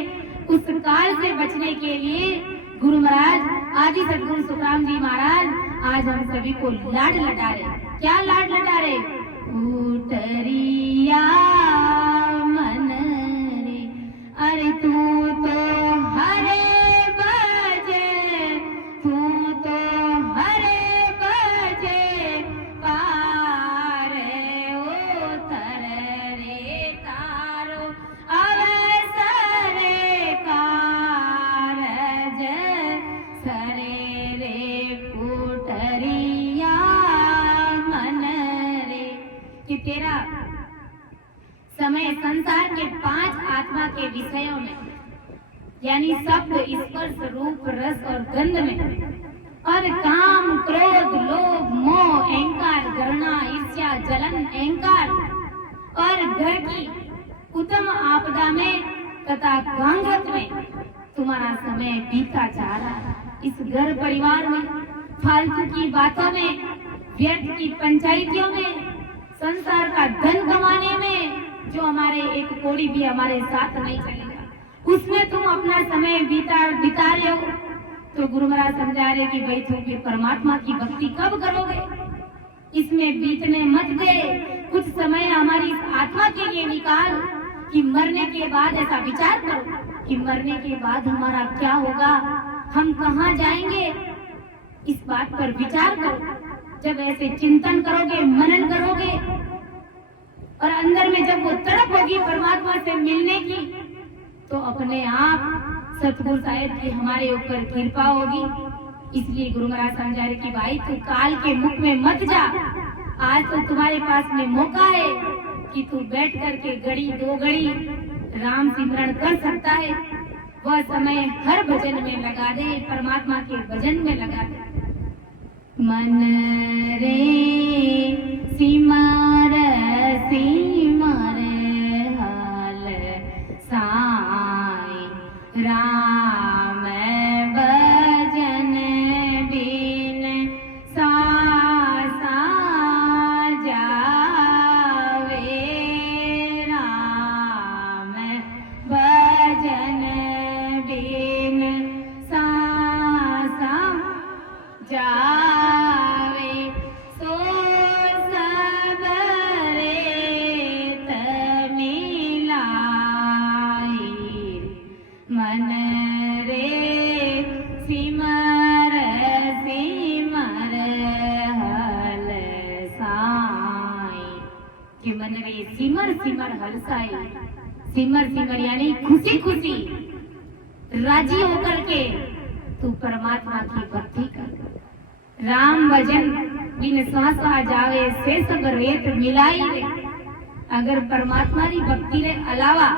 उस काल से बचने के लिए गुरु महाराज आदि सदगुरु सुखराम जी महाराज आज हम सभी को लाड लटा रहे। क्या लाड लटा रहे। उतरिया मन रे, अरे तू तो हरे बजे, तू तो हरे बजे पारे उतर रे तारो अवसरे कारज सरे रे उतरिया मन रे। कि तेरा समय संसार के 5 आत्मा के विषयों में, यानी शब्द स्पर्श रूप रस और गंध में, और काम क्रोध लोभ मोह अहंकार घृणा ईर्ष्या जलन अहंकार, और घर की उत्तम आपदा में तथा घांघट में तुम्हारा समय बीता जा रहा है। इस घर परिवार में, फालतू की बातों में, व्यर्थ की पंचायतियों में, संसार का धन कमाने में, जो हमारे एक कोड़ी भी हमारे साथ नहीं चलेगा, उसमें तुम अपना समय बिता रहे हो। तो गुरु महाराज समझा रहे कि भाई तुम फिर परमात्मा की भक्ति कब करोगे। इसमें बीतने मत दे। कुछ समय हमारी आत्मा के लिए निकाल कि मरने के बाद ऐसा विचार करो कि मरने के बाद हमारा क्या होगा, हम कहाँ जाएंगे। इस बात पर विचार करो। जब ऐसे चिंतन करोगे, मनन करोगे, और अंदर में जब वो तड़प होगी परमात्मा से मिलने की, तो अपने आप सतगुरु साहिब की हमारे ऊपर कृपा होगी। इसलिए गुरु महाराज समझा रहे कि भाई तू काल के मुख में मत जा। आज तो तुम्हारे पास में मौका है कि तू बैठ करके घड़ी 2 घड़ी राम सिमरन कर सकता है। वह समय हर भजन में लगा दे, परमात्मा के भजन में लगा दे। मन रे सिमर सिमर हाल साई राम भजन बिन सासा जावे, राम भजन बिन सासा जावे। सो मन रे सिमर सिमर हर्षाए। सिमर सिमर यानी खुशी खुशी राजी होकर के तू परमात्मा की भक्ति कर। राम भजन बिन श्वासा जावे से सब रेत मिलाई रे। अगर परमात्मा री भक्ति रे अलावा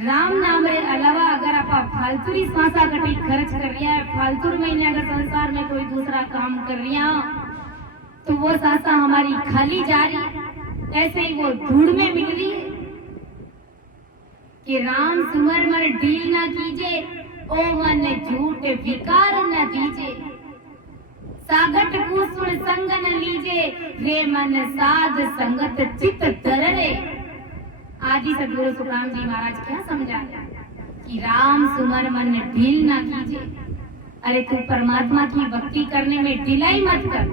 राम नाम रे अलावा अगर आप फालतू री श्वासा कटी खर्च कर रिया है, फालतू महीने अगर संसार में कोई दूसरा काम कर रिया तो वो श्वासा हमारी खाली जा रही, ऐसे ही वो धूड़ में मिल रही है। कि राम सुमर मन ढील न कीजे, ओ मन झूठ विकार न दीजे। सागट कुसुण संग न लीजे, रे मन साध संगत चित तररे। आदि सदगुरु सुखराम जी महाराज क्या समझा कि राम सुमर मन ढील ना कीजे। अरे तू परमात्मा की भक्ति करने में ढिलाई मत कर,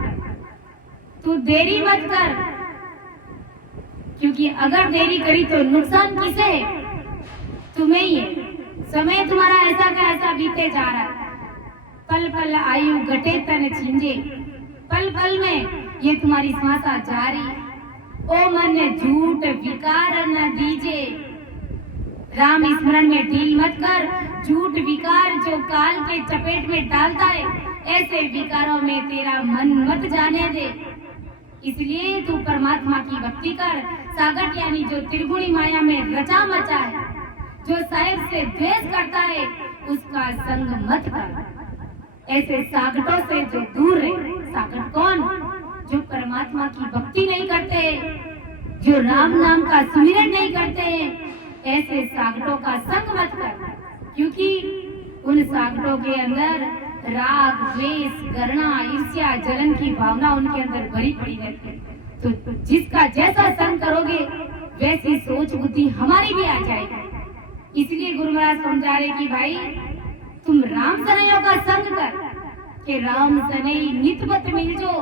तू देरी मत कर, क्योंकि अगर देरी करी तो नुकसान किसे है? तुम्हें ही है। समय तुम्हारा ऐसा का ऐसा बीते जा रहा है। पल पल आयु घटे तन छींजे, पल पल में ये तुम्हारी श्वासा जारी। ओ मन झूठ विकार न दीजे। राम स्मरण में ढील मत कर। झूठ विकार जो काल के चपेट में डालता है, ऐसे विकारों में तेरा मन मत जाने दे। इसलिए तू परमात्मा की भक्ति कर। सागट यानी जो त्रिगुणी माया में रचा मचा है, जो साहेब से द्वेष करता है, उसका संग मत कर। ऐसे सागटों से जो दूर रहे। सागट कौन? जो परमात्मा की भक्ति नहीं करते, जो राम नाम का सुमिरन नहीं करते, ऐसे सागटों का संग मत कर, क्योंकि उन सागटों के अंदर राग द्वेष घृणा ईर्ष्या जलन की भावना उनके अंदर भरी पड़ी रहती है। तो जिसका जैसा संग करोगे वैसी सोच बुद्धि हमारी भी आ जाएगी। इसलिए गुरु महाराज समझा रहे कि भाई तुम राम सनैयों का संग कर, कि राम सनई नितबत मिलजो,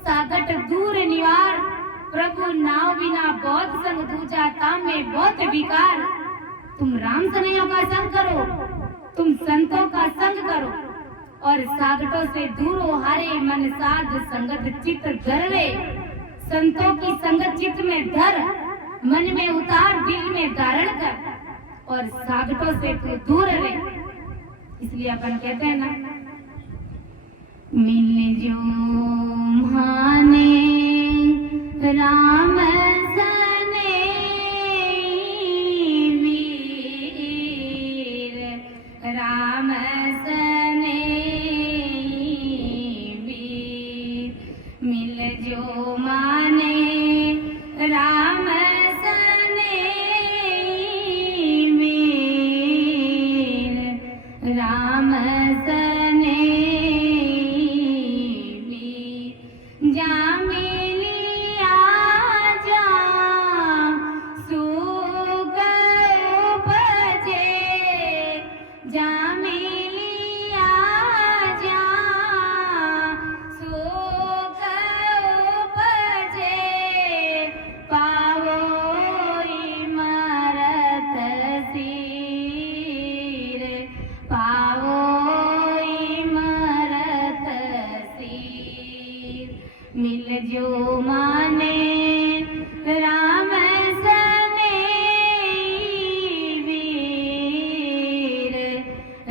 सागट दूर निवार। प्रभु नाव बिना बहुत संग दूजा, ताम में बहुत विकार। तुम राम सनैयों का संग करो, तुम संतों का संग करो, और सागटों से दूर हो हारे मन साध संगत चित्त धर रे। संतों की संगत चित्त में धर, मन में उतार, दिल में धारण कर, और सागटों से तू दूर रहे। इसलिए अपन कहते हैं ना, मिल जो माने राम सने वीर, राम सने वीर। मिल जो माने राम सने वीर, राम सने वीर। जा मिलिया जा सुख उपजे, जा मिलिया जा सुख उपजे। पावोई मरत सिर, पावोई मरत सिर। मिल जो माने राम सने वीर,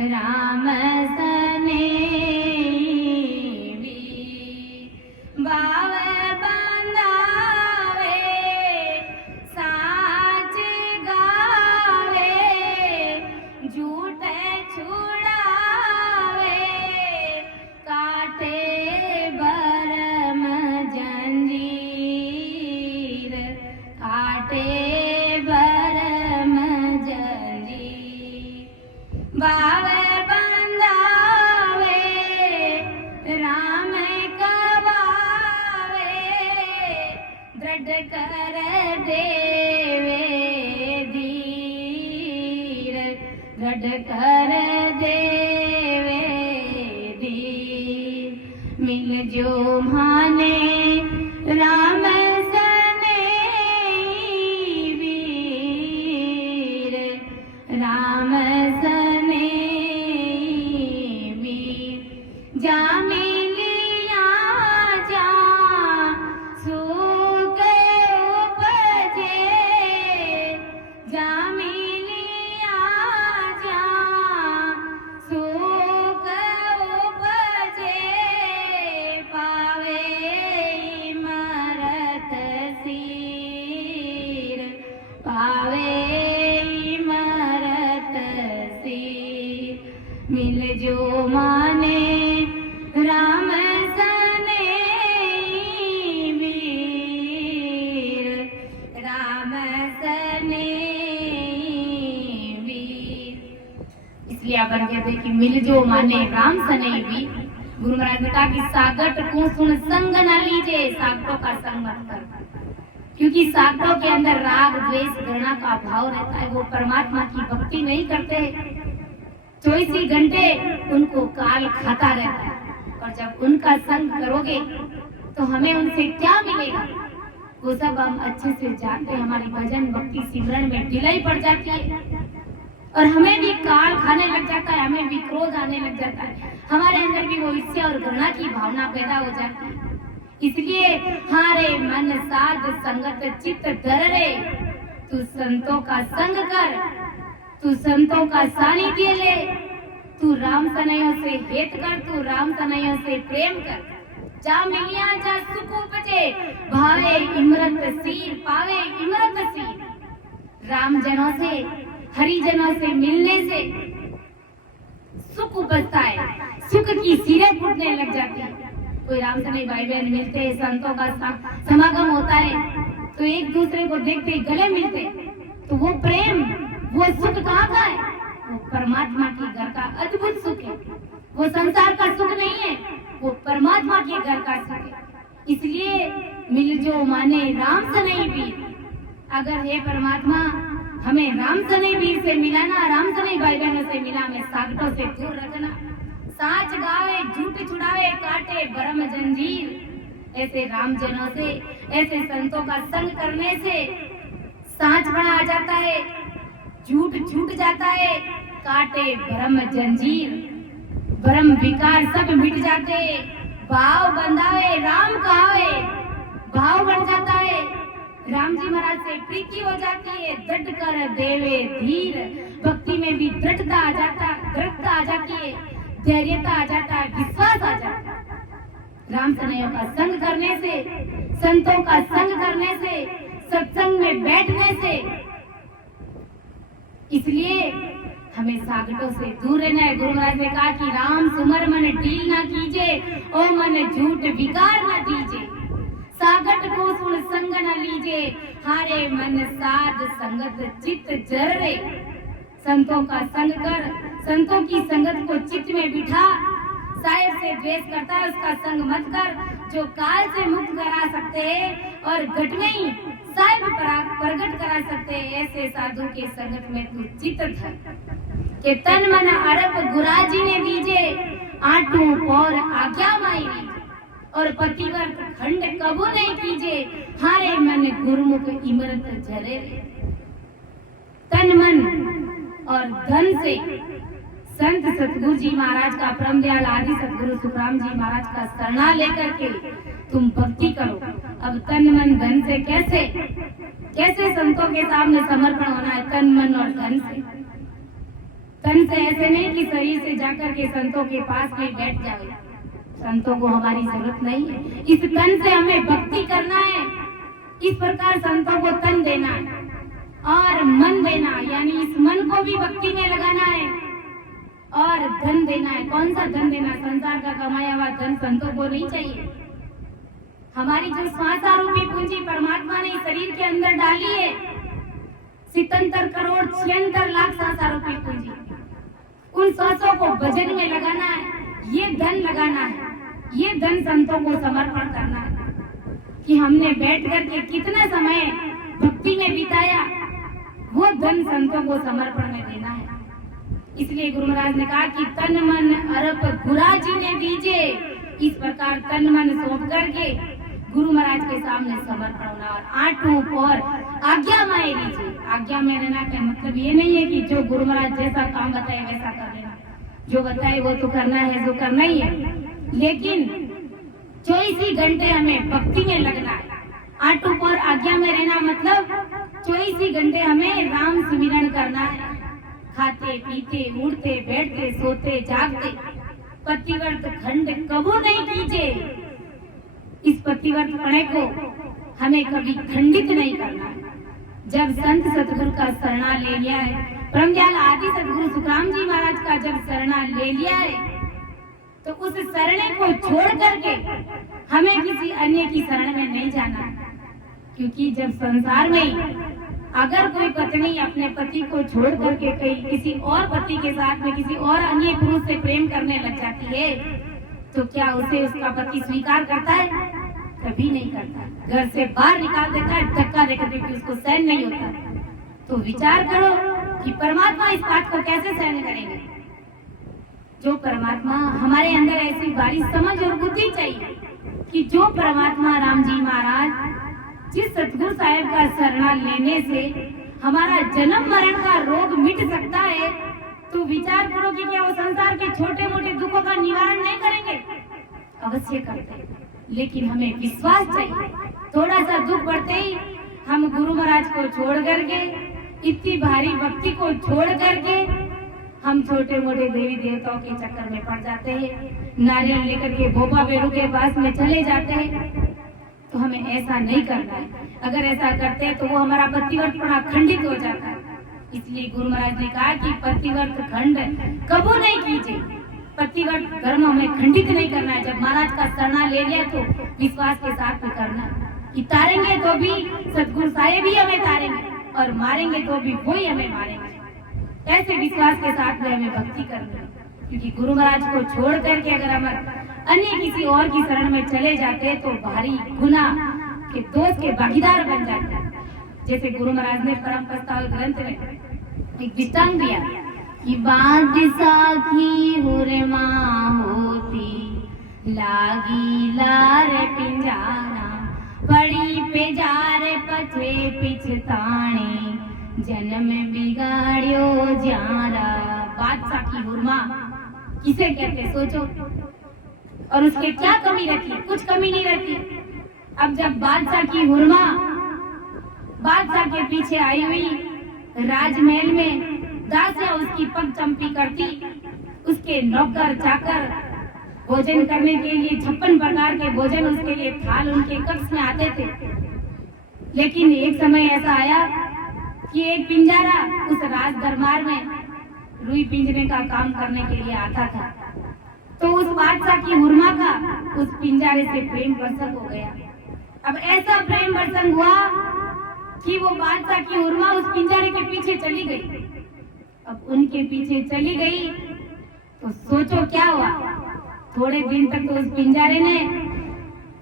राम सने वीर। बाव बांधावे साच गावे, झूठ छुड़ावे काटे बरम जंजीर, काटे बरम जंजीर। बाव बंधावे राम कवावे, दृढ़ कर देवे धीर, दृढ़ कर देवे धीर। मिल जो माने राम सने वीर, राम सने वीर। जा मिलिया जा सुख उपजे, बन कहते कि मिल जो माने राम सने भी। गुरु महाराज ने कहा कि सागट को सुन संग न लीजिए, सागटों का संग मत कर, क्योंकि सागटों के अंदर राग द्वेष घृणा का भाव रहता है। वो परमात्मा की भक्ति नहीं करते, 24 घंटे उनको काल खाता रहता है। और जब उनका संग करोगे तो हमें उनसे क्या मिलेगा, वो सब हम अच्छे से जानते हैं। हमारी भजन भक्ति सिमरन में ढिलाई पड़ जाती है और हमें भी काल खाने लग जाता है, हमें भी क्रोध आने लग जाता है, हमारे अंदर भी वो ईर्ष्या और घृणा की भावना पैदा हो जाती है। इसलिए हारे मन साध संगत चित्त धर रे, तू संतों का संग कर, तू संतों का सानिध्य ले, तू राम सनयों से हेत कर, तू राम सनयों से प्रेम कर। जा मिलिया जा सुख उपजे, भावे इमरत सीर पावे इमरत सीर। राम जनों से हरिजनों से मिलने से सुख उपजता है, सुख की सीरें फूटने लग जाती है। कोई राम सनई भाई बहन मिलते हैं, संतों का समागम होता है तो एक दूसरे को देखते गले मिलते, तो वो प्रेम वो सुख कहाँ का है, वो परमात्मा के घर का अद्भुत सुख है। वो संसार का सुख नहीं है, वो परमात्मा के घर का सुख है। इसलिए मिल जो माने राम सनई भी। अगर हे परमात्मा हमें राम सनई वीर से मिलाना, राम सनई भाई बहनों से मिला, हमें सागटों से दूर रखना। साच गावे झूठ छुड़ावे काटे ब्रह्म जंजीर। ऐसे राम जनों से, ऐसे संतों का संग करने से साच बड़ा आ जाता है, झूठ छूट जाता है, काटे ब्रह्म जंजीर, ब्रह्म विकार सब मिट जाते, भाव बंधावे राम कहावे, भाव बढ़ जाता है। राम जी महाराज से प्रीति हो जाती है, दृढ़ कर देवे धीर। भक्ति में भी दृढ़ता आ जाती है, धैर्यता आ जाता है, विश्वास आ जाता है। राम सनयों का संग करने से, संतों का संग करने से, सत्संग में बैठने से, इसलिए हमें सागटों से दूर रहना है। गुरु महाराज ने कहा कि राम सुमर मन ढील ना कीजिए, ओ मन झूठ विकार न दीजिए। सागट को सुन संग न लीजिए, हारे मन साध संगत चित्त जर रे। संतों का संग कर, संतों की संगत को चित्त में बिठा। साहेब से द्वेष करता है उसका संग मत कर, जो काल से मुक्त करा सकते हैं और घट में ही साहेब प्रगट करा सकते हैं, ऐसे साधु के संगत में तू चित्त धर। के तन मन अरब गुराजी ने दीजे, आठों और आज्ञा माई दीजे। और पतिव्रत खंड कबू नहीं कीजे, हारे मन गुरुमुख इमरत झरे। तन मन और धन से संत सतगुरु जी महाराज का, परम दयाल आदि सतगुरु सुखराम जी महाराज का शरणा लेकर के तुम भक्ति करो। अब तन मन धन से कैसे संतों के सामने समर्पण होना है, तन मन और धन से। तन से ऐसे नहीं कि शरीर से जाकर के संतों के पास में बैठ जाए, संतों को हमारी जरूरत नहीं है। इस तन से हमें भक्ति करना है। इस प्रकार संतों को तन देना है और मन देना, यानी इस मन को भी भक्ति में लगाना है और धन देना है। कौन सा धन देना? संसार का कमाया हुआ धन संतों को नहीं चाहिए। हमारी जो श्वासारूपी पूंजी परमात्मा ने शरीर के अंदर डाली है, 77 करोड़ 76 लाख श्वासारूपी पूंजी, उन श्वासों को भजन में लगाना है, ये धन लगाना है, ये धन संतों को समर्पण करना है। कि हमने बैठ करके कितना समय भक्ति में बिताया, वो धन संतों को समर्पण में देना है। इसलिए गुरु महाराज ने कहा कि तन मन अरप गुराजी ने दीजिए। इस प्रकार तन मन सौंप करके गुरु महाराज के सामने समर्पण होना और आठों और आज्ञा माए लीजिए। आज्ञा में रहना का मतलब ये नहीं है कि जो गुरु महाराज जैसा काम बताए वैसा कर लेना, जो बताए वो तो करना है, जो करना ही है, लेकिन 24 घंटे हमें भक्ति में लगना है। आठों और आज्ञा में रहना मतलब 24 घंटे हमें राम सिमरन करना है। खाते पीते उड़ते बैठते सोते जागते पतिव्रत खंड कबू नहीं कीजिए। इस पतिव्रत पणे को हमें कभी खंडित नहीं करना है। जब संत सतगुरु का शरणा ले लिया है, परम दयाल आदि सतगुरु सुखराम जी महाराज का जब शरणा ले लिया है, तो उस शरण को छोड़ करके हमें किसी अन्य की शरण में नहीं जाना है। क्योंकि जब संसार में अगर कोई पत्नी अपने पति को छोड़ करके कहीं किसी और पति के साथ में किसी और अन्य पुरुष से प्रेम करने लग जाती है, तो क्या उसे उसका पति स्वीकार करता है? कभी नहीं करता। घर से बाहर निकाल देता है, धक्का देकर, क्योंकि उसको सहन नहीं होता। तो विचार करो कि परमात्मा इस बात को कैसे सहन करेंगे। जो परमात्मा, हमारे अंदर ऐसी बारी समझ और बुद्धि चाहिए कि जो परमात्मा राम जी महाराज जिस सतगुरु साहेब का शरणा लेने से हमारा जन्म मरण का रोग मिट सकता है, तो विचार करो कि क्या वो संसार के छोटे मोटे दुखों का निवारण नहीं करेंगे? अवश्य करते हैं, लेकिन हमें विश्वास चाहिए। थोड़ा सा दुख बढ़ते ही हम गुरु महाराज को छोड़ करके, इतनी भारी भक्ति को छोड़ करके हम छोटे मोटे देवी देवताओं के चक्कर में पड़ जाते हैं, नारियल लेकर के भोपा बेरू के पास में चले जाते हैं। तो हमें ऐसा नहीं करना है। अगर ऐसा करते हैं तो वो हमारा पतिव्रतपना खंडित हो जाता है। इसलिए गुरु महाराज ने कहा कि पतिव्रत खंड कबू नहीं कीजिए, पतिव्रत धर्म हमें खंडित नहीं करना है। जब महाराज का शरणा ले लिया तो विश्वास के साथ में करना है कि तारेंगे तो भी सतगुरु साहेब ही हमें तारेंगे और मारेंगे तो भी वही हमें मारेंगे। ऐसे विश्वास के साथ में हमें भक्ति करनी है, क्योंकि गुरु महाराज को छोड़ करके अगर हम अन्य किसी और की शरण में चले जाते तो भारी गुनाह के दोष के भागीदार बन जाते हैं। जैसे गुरु महाराज ने परम प्रस्ताव ग्रंथ में एक दृष्टांत दिया कि बात साखी हुरमा होती लागी लार पिंजारा पड़ी पे जार पछे पिछताणे जन्म बिगाड़ियो जारा। बात साखी हुरमा किसे कहते सोचो, और उसके क्या कमी रहती है? कुछ कमी नहीं रहती। अब जब बादशाह की हुरमा बादशाह के पीछे आई हुई राजमहल में दासियां उसकी पग चंपी करती, उसके नौकर चाकर भोजन करने के लिए 56 प्रकार के भोजन उसके लिए थाल उनके कक्ष में आते थे। लेकिन एक समय ऐसा आया कि एक पिंजारा उस राज दरबार में रुई पिंजने का काम करने के लिए आता था। तो उस बादशाह की हुरमा का उस पिंजारे से प्रेम प्रसंग हो गया। अब ऐसा प्रेम प्रसंग हुआ कि वो बादशाह की हुरमा उस पिंजारे के पीछे चली गई। अब उनके पीछे चली गई तो सोचो क्या हुआ। थोड़े दिन तक तो उस पिंजारे ने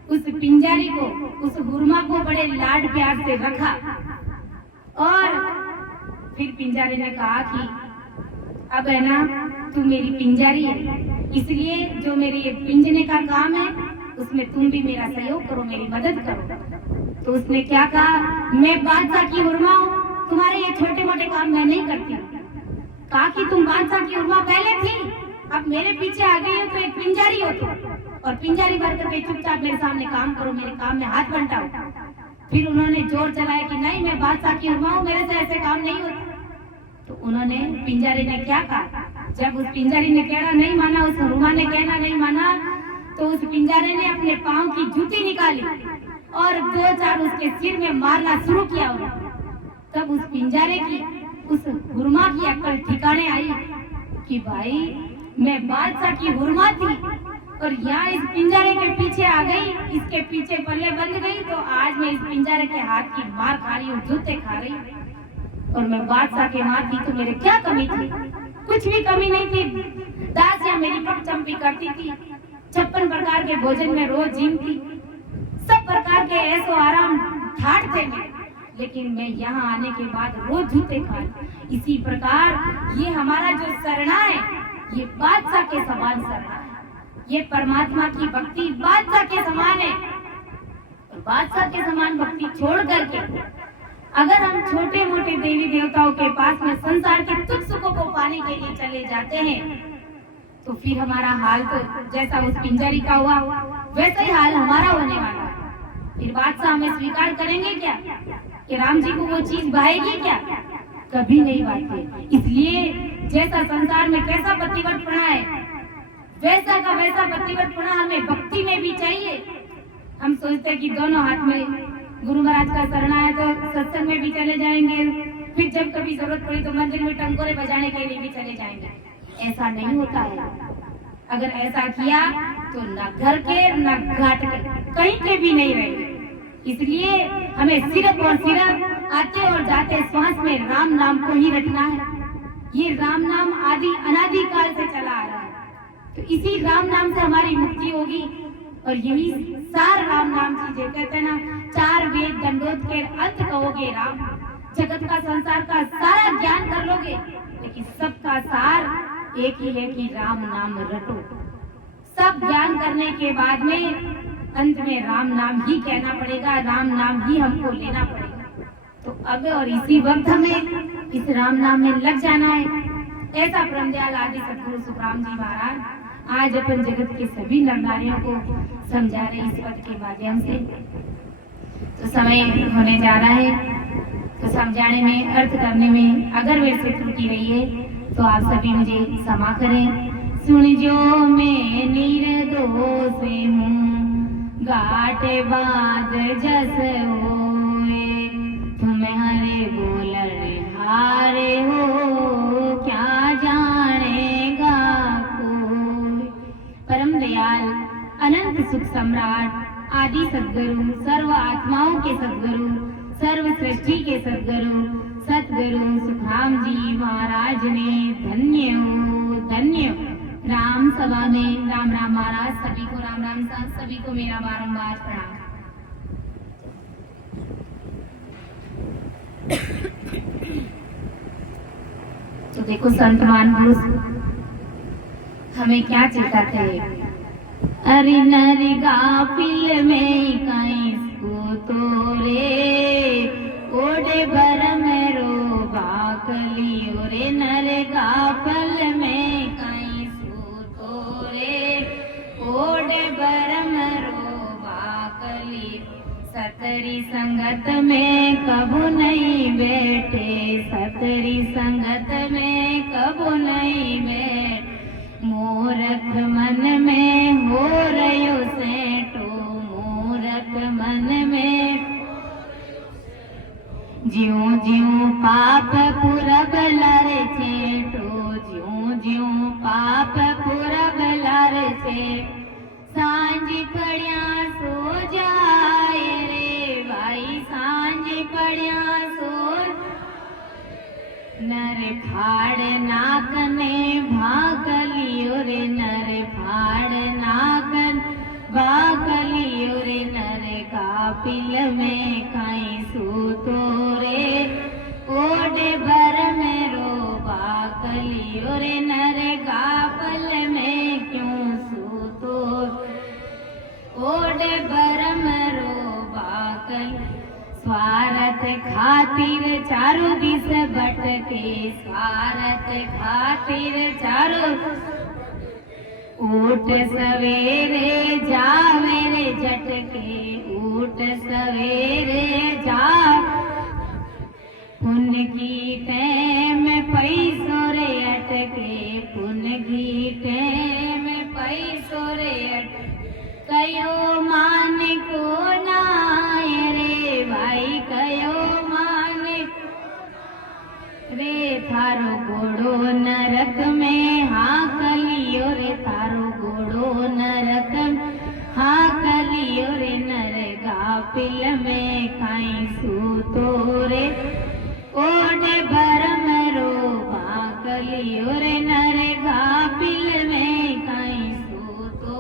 उस पिंजारी को, उस हुरमा को बड़े लाड प्यार से रखा, और फिर पिंजारे ने कहा कि अब है ना, तू मेरी पिंजारी है, इसलिए जो मेरे ये पिंजने का काम है उसमें तुम भी मेरा सहयोग करो, मेरी मदद करो। तो उसने क्या कहा, मैं बादशाह की हुरमा हूँ, तुम्हारे ये छोटे मोटे काम मैं नहीं करती। कहा कि तुम बादशाह की हुरमा पहले थी, अब मेरे पीछे आ गई हो तो एक पिंजारी हो तुम, और पिंजारी भर करके चुपचाप मेरे सामने काम करो, मेरे काम में हाथ बंटाओ। फिर उन्होंने जोर चलाया कि नहीं, मैं बादशाह की हुरमा हूँ, मेरे से ऐसे काम नहीं होते। तो उन्होंने, पिंजारी ने क्या कहा, जब उस पिंजारी ने कहना नहीं माना, उस हुरमा ने कहना नहीं माना, तो उस पिंजारे ने अपने पांव की जूती निकाली और 2-4 उसके सिर में मारना शुरू किया। तब उस पिंजारे की, उस हुरमा की अक्ल ठिकाने आई कि भाई मैं बादशाह की हुरमा थी और यहाँ इस पिंजारे के पीछे आ गई, इसके पीछे पल्ले बंध गई, तो आज मैं इस पिंजारे के हाथ की मार खा रही हूँ, जूते खा रही हूँ। और मैं बादशाह के माँ थी तो मेरे क्या कमी थी? कुछ भी कमी नहीं थी। दासियां मेरी पग चंपी करती थी, 56 प्रकार के भोजन में रोज जीमती, सब प्रकार के ऐसो आराम ठाट थे मैं, लेकिन मैं यहाँ आने के बाद रोज जूते खाए। इसी प्रकार ये हमारा जो शरणा है, ये बादशाह के समान शरणा है। ये परमात्मा की भक्ति बादशाह के समान है। बादशाह के समान भक्ति छोड़ करके अगर हम छोटे मोटे देवी देवताओं के पास में संसार के तुच्छ सुखों को पाने के लिए चले जाते हैं, तो फिर हमारा हाल तो जैसा उस पिंजरी का हुआ वैसा ही हाल हमारा होने वाला है। फिर बादशाह हमें स्वीकार करेंगे क्या? कि राम जी को वो चीज भाएगी क्या? कभी नहीं भाएगी। इसलिए जैसा संसार में कैसा पतिव्रतपना है, वैसा का वैसा पतिव्रतपना हमें भक्ति में भी चाहिए। हम सोचते हैं कि दोनों हाथ में गुरु महाराज का शरणा है तो सत्संग में भी चले जाएंगे, फिर जब कभी जरूरत पड़ी तो मंदिर में टंकोरे बजाने के लिए भी चले जाएंगे। ऐसा नहीं होता है। अगर ऐसा किया तो न घर के न घाट के कहीं के भी नहीं रहेंगे। इसलिए हमें सिर्फ और सिर्फ आते और जाते श्वास में राम नाम को ही रखना है। ये राम नाम आदि अनादि काल से चला आ रहा है। तो इसी राम नाम से हमारी मुक्ति होगी। और यही सार राम नाम की जो कहते हैं ना, 4 वेद दंडोत के अंत कहोगे राम, जगत का संसार का सारा ज्ञान कर लोगे, लेकिन सबका सार एक ही है कि राम नाम रटो। सब ज्ञान करने के बाद में अंत में राम नाम ही कहना पड़ेगा, राम नाम ही हमको लेना पड़ेगा। तो अब और इसी वक्त हमें इस राम नाम में लग जाना है। ऐसा ब्रह्मदयाल आदि सद्गुरु सुखराम जी महाराज आज अपन जगत के सभी नर नारियों को समझा रहे इस पद के माध्यम से। तो समय होने जा रहा है, तो समझाने में, अर्थ करने में अगर मेरे से त्रुटि रही है तो आप सभी मुझे क्षमा करें। सुन जो मैं निर्दोष हूँ, गाटे बाद जस होए, तुम्हारे बोलर हारे हो, क्या जानेगा कोई। परम दयाल अनंत सुख सम्राट आदि सद्गुरु, सर्व आत्माओं के सद्गुरु, सर्व सृष्टि के सद्गुरु सतगुरु सुखराम जी महाराज ने धन्य हो, धन्य हो। राम सभा में राम राम महाराज, सभी को राम राम साथ, सभी को मेरा बारंबार प्रणाम। तो देखो संत महापुरुष हमें क्या चिताते हैं। अरे नरी गाफिल में को तोरे, ओडे भर में रो बाकली, ओरे नरे गाफल में ओडे बरम रो बाकली। सतरी संगत में कबू नहीं बैठे, सतरी संगत में कबू नहीं बैठ। मूर्ख मन में हो रयो सेठो, मूर्ख मन में ज्यों ज्यों पाप पुरब लरे छेटो, ज्यों ज्यों पाप पुरब लरे छेटो। सांझ पड़िया सो जाए रे भाई, सांझ पड़िया सो। नर फाड़ नाक में भाग लियो रे, नर फाड़ नाक भाग लियो रे। नर कापिल में काई सूतो रे, ओडे भर में रो बाक लियो रे। नर कापल में क्यों सूतो, ओडे बरम रो बाकल। स्वार्थ खातिर चारों दिस भटके, स्वार्थ खातिर चारों। ऊट सवेरे जावे रे झटके, ऊट सवेरे जा। पुण्य की टैम पैसों रे अटके, पुण्य की टैम पैसों रे अटके। कयो मान को नाय रे भाई, कयो मान रे। थारो घोड़ो नरक में हाकलियो रे, थारो घोड़ो नरक हाकलियो रे। नर गाफिल में काई सूतो रे, ओडे भरम रो बाकलियो रे। नर गाफिल में काई सूतो।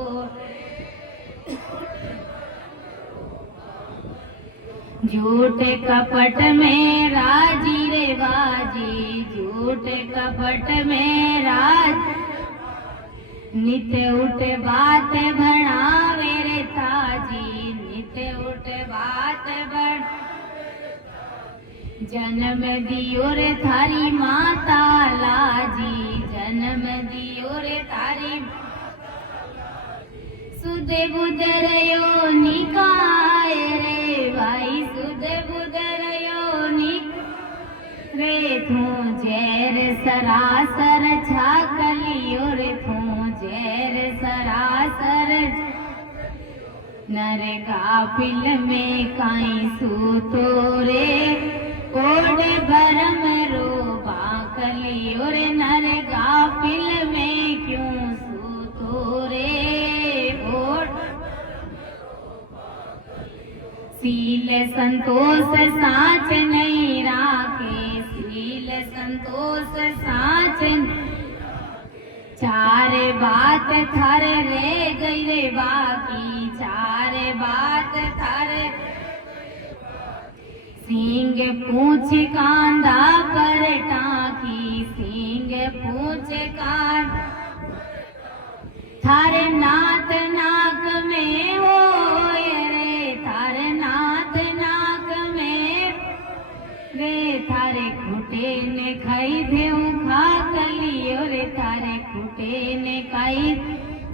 झूठ कपट में राजी रे बाजी, झूठ कपट में राज। नित्य उठ बात बढ़ावे रे ताजी, नित्य उठ बात बढ़। जन्म दियो रे थारी माता लाजी, जन्म दियो रे थारी। सुध बुध रयो निकाय रे भाई, सुध बुध रयो निकाय रे। थू जैर सरासर छाकलियो रे, थू जैर सरासर। नर गाफिल में काई सूतो रे, ओडे भरम रो बाकलियो रे। नर गाफिल में क्यों सूतो रे, शील संतोष साच नहीं राखे, शील संतोष साच चार बात थर रे गई रे बाकी, चार बात थर सिंह पूछ कांदा पर टाकी, सिंह पूछ कांद थारे नाथ नाक में हो रे, थारे नाथ नाक में वे थारे खुटे ने खाई देऊ खा कलियो रे, थारे खुटे ने खाई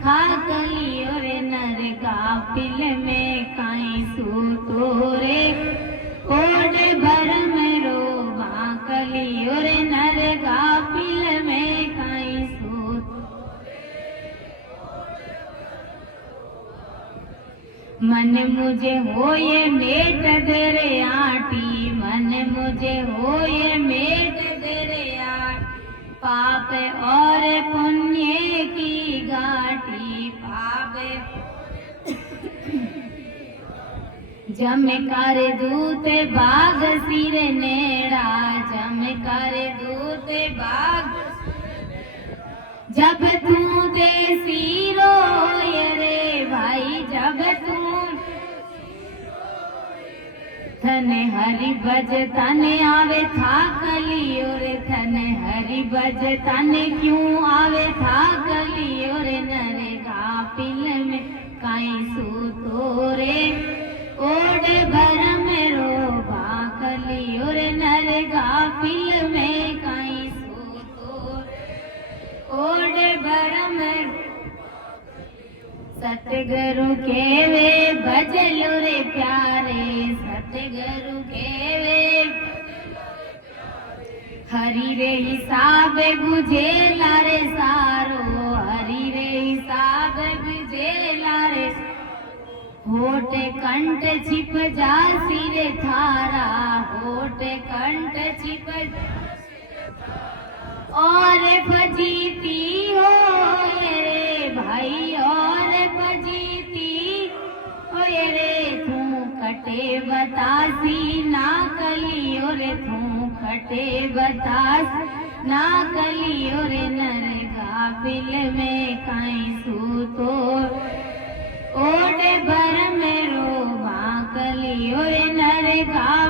खा कलियो रे, नर गाफिल में काई सूतो रे, ओड भर में रोवा कलियो रे, नर गाफिल में काई सूतो। मन मुझे होए मेट दे रे आटी, मन मुझे होए मेट दे रे आटी, पाप और पुण्य की घाटी, पाप जम कर दूत बाग सिर नेड़ा, जम कर दूत बाग जब तू देसी रोए रे भाई, जब तू थने हरि भज तने आवे था कलियो रे, थने हरि भज तने क्यों आवे था कलियो रे, नरे गाफिल में काई सूतो रे, ओड भर में रोबा कलियो रे, नरे गाफिल में काई सूतो रे, ओड भर में। सतगुरु के वे भजलो रे प्यारे, सतगुरु के वे हरि रे हिसाब बुझे लारे सारो, हरि रे हिसाब बुझे लारे, होठ कंठ छिप जा सिरे थारा, होठ कंठ छिप और फजीती हो रे भाई, और फजीती हो रे, तू कटे बतासी ना कलियो रे, तू कटे बतास ना कलियो रे, नर गाफिल में काई सूतो, ओड भर में रोबा कलियो रे, नर गा